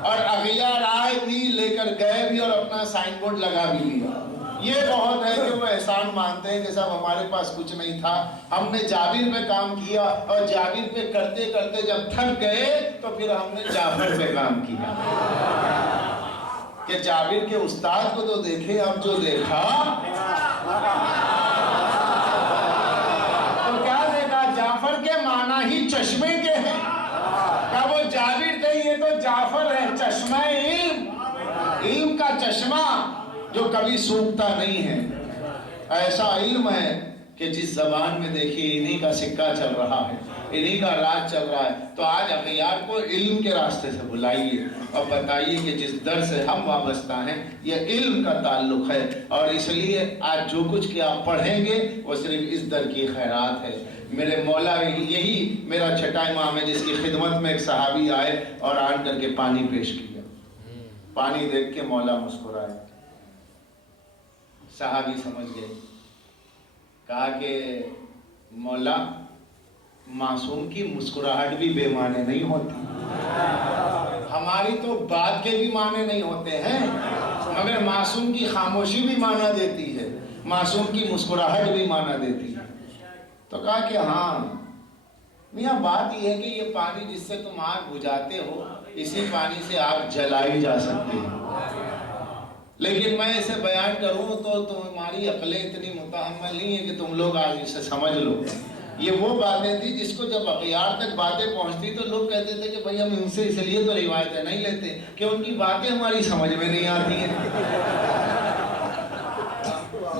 اور اغیار آئے بھی لے کر گئے بھی اور اپنا سائن بورڈ لگا بھی لیا۔ یہ بہت ہے کہ وہ احسان مانتے ہیں کہ صاحب ہمارے پاس کچھ نہیں تھا، ہم نے جابر پہ کام کیا اور جابر پہ کرتے کرتے جب تھک گئے تو پھر ہم نے جعفر پہ کام کیا کہ جابر کے استاد کو تو دیکھے، اب جو دیکھا تو کیا دیکھا؟ جعفر کے معنی ہی چشمے کے ہیں، کہ وہ جابر تھے، یہ تو جعفر ہے، چشمہ علم، علم کا چشمہ جو کبھی سوکھتا نہیں ہے۔ ایسا علم ہے کہ جس زبان میں دیکھیے انہی کا سکہ چل رہا ہے، انہی کا راج چل رہا ہے۔ تو آج اغیار کو علم کے راستے سے بلائیے اور بتائیے کہ جس در سے ہم وابستہ ہیں یہ علم کا تعلق ہے، اور اس لیے آج جو کچھ کہ آپ پڑھیں گے وہ صرف اس در کی خیرات ہے۔ میرے مولا یہی میرا چھٹا امام ہے جس کی خدمت میں ایک صحابی آئے اور آن کر کے پانی پیش کیا، پانی دیکھ کے مولا مسکرائے، صحابی سمجھ گئے، کہا کہ مولا معصوم کی مسکراہٹ بھی بے معنی نہیں ہوتی، ہماری تو بات کے بھی معنی نہیں ہوتے ہیں، مگر معصوم کی خاموشی بھی معنی دیتی ہے، معصوم کی مسکراہٹ بھی معنی دیتی ہے۔ تو کہا کہ ہاں میاں بات یہ ہے کہ یہ پانی جس سے تم آگ بجھاتے ہو اسی پانی سے آگ جلائی جا سکتی ہے، لیکن میں اسے بیان کروں تو تمہاری عقلیں اتنی متحمل نہیں ہے کہ تم لوگ آج اسے سمجھ لو۔ یہ وہ باتیں تھی جس کو جب اغیار تک باتیں پہنچتی تو لوگ کہتے تھے کہ بھئی ہم ان سے اس لیے تو روایتیں نہیں لیتے کہ ان کی باتیں ہماری سمجھ میں نہیں آتی ہیں۔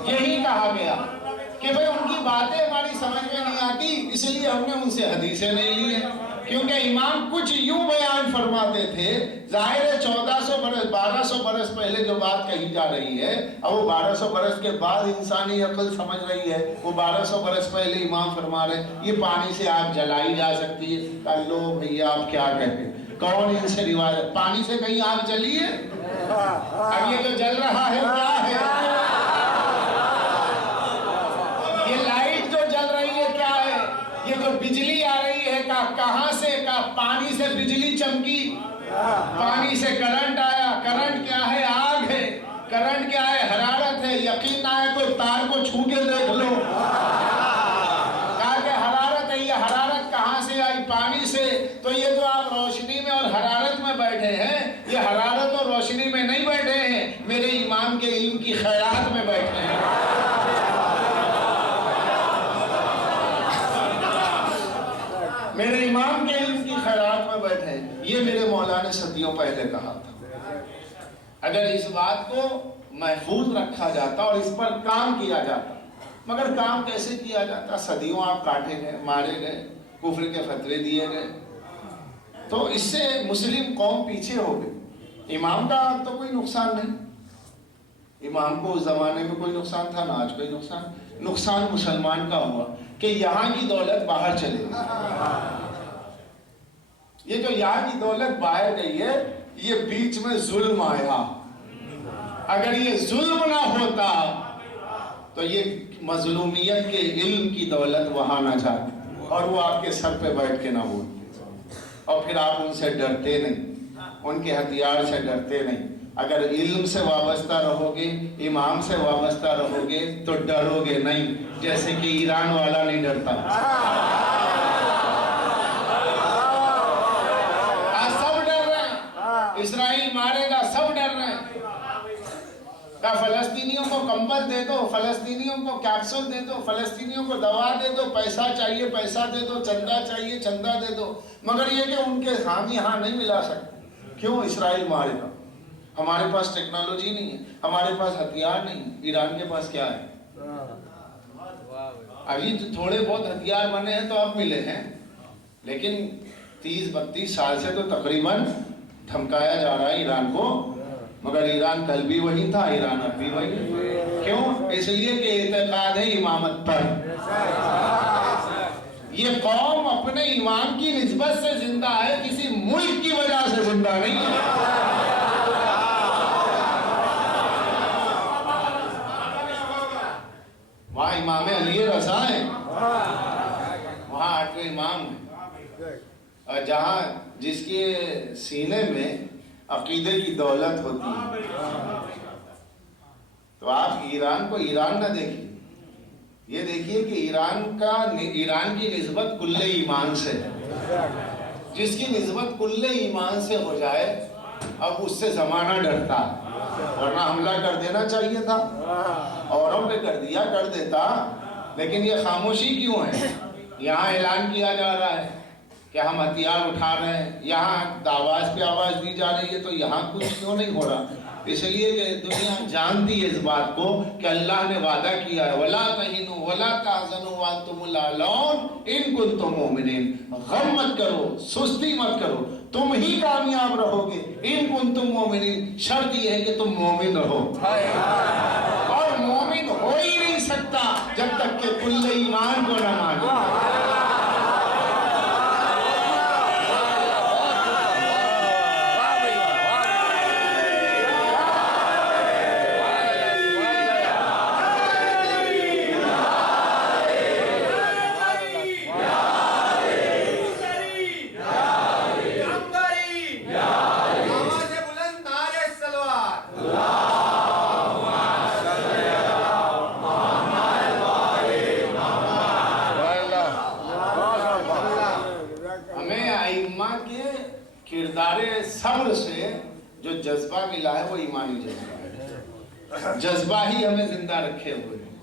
یہی کہا گیا کہ بھئی ان کی باتیں ہماری سمجھ میں نہیں آتی، اس لیے ہم نے ان سے حدیثیں نہیں لی ہیں، کیونکہ امام کچھ یوں بیان فرماتے تھے۔ ظاہر ہے 1200 برس پہلے جو بات کہی جا رہی ہے اب وہ 1200 برس کے بعد انسانی عقل سمجھ رہی ہے، وہ 1200 برس پہلے امام فرما رہے یہ پانی سے آگ جلائی جا سکتی ہے۔ کہا لو بھیا آپ کیا کہتے، کون ان سے روایت، پانی سے کہیں آگ جلی ہے؟ اب یہ جو جل رہا ہے کیا ہے؟ یہ لائٹ جو جل رہی ہے کیا ہے؟ یہ جو بجلی آ رہی ہے کہاں سے؟ پانی سے بجلی چمکی، پانی سے کرنٹ آیا، کرنٹ کیا ہے؟ آگ ہے، کرنٹ کیا ہے؟ حرارت ہے، یقین نہ ہے تو تار کو چھو کے دیکھ لو، کہا کہ حرارت ہے، یہ حرارت کہاں سے آئی؟ پانی سے۔ تو یہ جو آپ روشنی میں اور حرارت میں بیٹھے ہیں یہ حرارت اور روشنی میں نہیں بیٹھے ہیں، میرے امام کے علم کی خیرات میں بیٹھے ہیں۔ میرے امام کے علم کی خیرات میں بیٹھے ہیں، یہ میرے مولا نے صدیوں پہلے کہا تھا۔ اگر اس بات کو محفوظ رکھا جاتا اور اس پر کام کیا جاتا، مگر کام کیسے کیا جاتا؟ صدیوں آپ کاٹے گئے، مارے گئے، کفر کے فتوے دیے گئے، تو اس سے مسلم قوم پیچھے ہو گئی۔ امام کا تو کوئی نقصان نہیں، امام کو اس زمانے میں کوئی نقصان تھا نہ آج کوئی نقصان مسلمان کا ہوا کہ یہاں کی دولت باہر چلے گئی۔ یہ جو یہاں کی دولت باہر گئی ہے، یہ بیچ میں ظلم آیا۔ اگر یہ ظلم نہ ہوتا تو یہ مظلومیت کے علم کی دولت وہاں نہ جاتی اور وہ آپ کے سر پہ بیٹھ کے نہ بولتے، اور پھر آپ ان سے ڈرتے نہیں، ان کے ہتھیار سے ڈرتے نہیں۔ اگر علم سے وابستہ رہو گے، امام سے وابستہ رہو گے تو ڈرو گے نہیں، جیسے کہ ایران والا نہیں ڈرتا۔ سب ڈر رہے ہیں، اسرائیل مارے گا، سب ڈر رہے ہیں۔ کہ فلسطینیوں کو کمبل دے دو، فلسطینیوں کو کیپسول دے دو، فلسطینیوں کو دوا دے دو، پیسہ چاہیے پیسہ دے دو، چندہ چاہیے چندہ دے دو، مگر یہ کہ ان کے حامی یہاں نہیں ملا سکتے۔ کیوں؟ اسرائیل مارے گا۔ ہمارے پاس ٹیکنالوجی نہیں ہے، ہمارے پاس ہتھیار نہیں، ایران کے پاس کیا ہے؟ ابھی تھوڑے بہت ہتھیار بنے ہیں تو اب ملے ہیں، لیکن 30-32 سال سے تو تقریباً دھمکایا جا رہا ہے ایران کو، مگر ایران کل بھی وہی تھا، ایران اب بھی وہی۔ کیوں؟ اس لیے کہ اعتقاد ہے امامت پر۔ یہ قوم اپنے امام کی نسبت سے زندہ ہے، کسی ملک کی وجہ سے زندہ نہیں ہے۔ وہاں امام علی رضا ہے، وہاں 8ویں امام ہے، اور جہاں جس کے سینے میں عقیدے کی دولت ہوتی ہے۔ تو آپ ایران کو ایران نہ دیکھیں، یہ دیکھیے کہ ایران کی نسبت کل ایمان سے ہے۔ جس کی نسبت کل ایمان سے ہو جائے، اب اس سے زمانہ ڈرتا ہے، ورنہ حملہ کر دینا چاہیے تھا، اوروں پہ کر دیتا، لیکن یہ خاموشی کیوں ہے؟ یہاں اعلان کیا جا رہا ہے کہ ہم ہتھیار اٹھا رہے ہیں، یہاں آواز پہ آواز دی جا رہی ہے، تو یہاں کچھ کیوں نہیں ہو رہا؟ اس لیے کہ دنیا جانتی ہے اس بات کو کہ اللہ نے وعدہ کیا ہے، وَلَا تَهِنُوا وَلَا تَحْزَنُوا وَأَنْتُمُ الْأَعْلَوْنَ إِن كُنتُم مُؤْمِنِينَ۔ غم مت کرو، سستی مت کرو، تم ہی کامیاب رہو گے۔ إِن كُنتُم مُؤْمِنِينَ، شرط یہ ہے کہ تم مومن رہو، اور مومن ہو ہی نہیں سکتا جب تک کہ کل ایمان کو نہ مانے۔ صبر سے جو جذبہ ملا ہے وہ ایمانی جذبہ ہے، جذبہ ہی ہمیں زندہ رکھے ہوئے ہیں،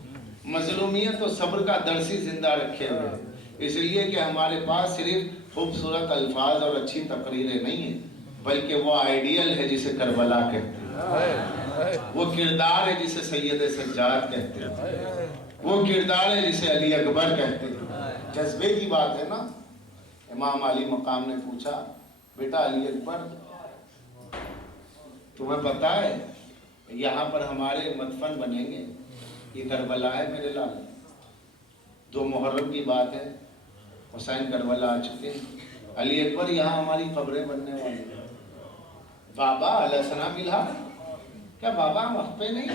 مظلومیت و صبر کا درس ہی زندہ رکھے ہوئے ہیں۔ اس لیے کہ ہمارے پاس صرف خوبصورت الفاظ اور اچھی تقریریں نہیں ہیں، بلکہ وہ آئیڈیل ہے جسے کربلا کہتے ہیں، وہ کردار ہے جسے سید سجاد کہتے ہیں، وہ کردار ہے جسے علی اکبر کہتے ہیں۔ جذبے کی بات ہے نا۔ امام علی مقام نے پوچھا، بیٹا علی اکبر، تمہیں پتا ہے یہاں پر ہمارے مدفن بنیں گے، یہ کربلا ہے میرے لال، 2 محرم کی بات ہے، حسین کربلا آ چکے ہیں، علی اکبر یہاں ہماری قبریں بننے والی ہیں۔ بابا علیہ السلام ملا، کیا بابا ہم حق پہ نہیں؟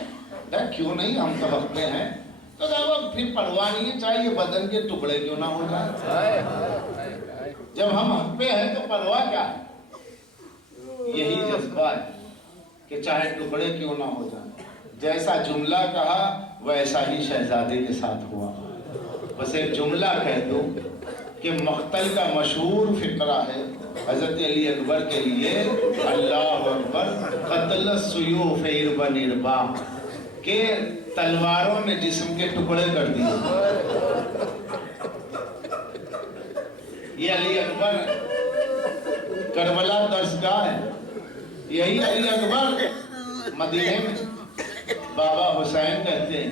کیوں نہیں، ہم تو حق پہ ہیں۔ تو بابا پھر پرواہ نہیں ہے، چاہے یہ بدن کے ٹکڑے کیوں نہ ہو جائے، جب ہم حق پہ ہیں تو پرواہ کیا ہے؟ یہی جذبہ ہے کہ چاہے ٹکڑے کیوں نہ ہو جائیں، جیسا جملہ کہا ویسا ہی شہزادے کے ساتھ ہوا۔ بس ایک جملہ کہہ دوں کہ مقتل کا مشہور فقرہ ہے حضرت علی اکبر کے لیے، اللہ اکبر، قتل السیوف اربا اربا، کہ تلواروں نے جسم کے ٹکڑے کر دیے۔ یہ علی اکبر کربلا درسگاہ ہے، یہی علی اکبر مدینے میں بابا حسین کہتے ہیں،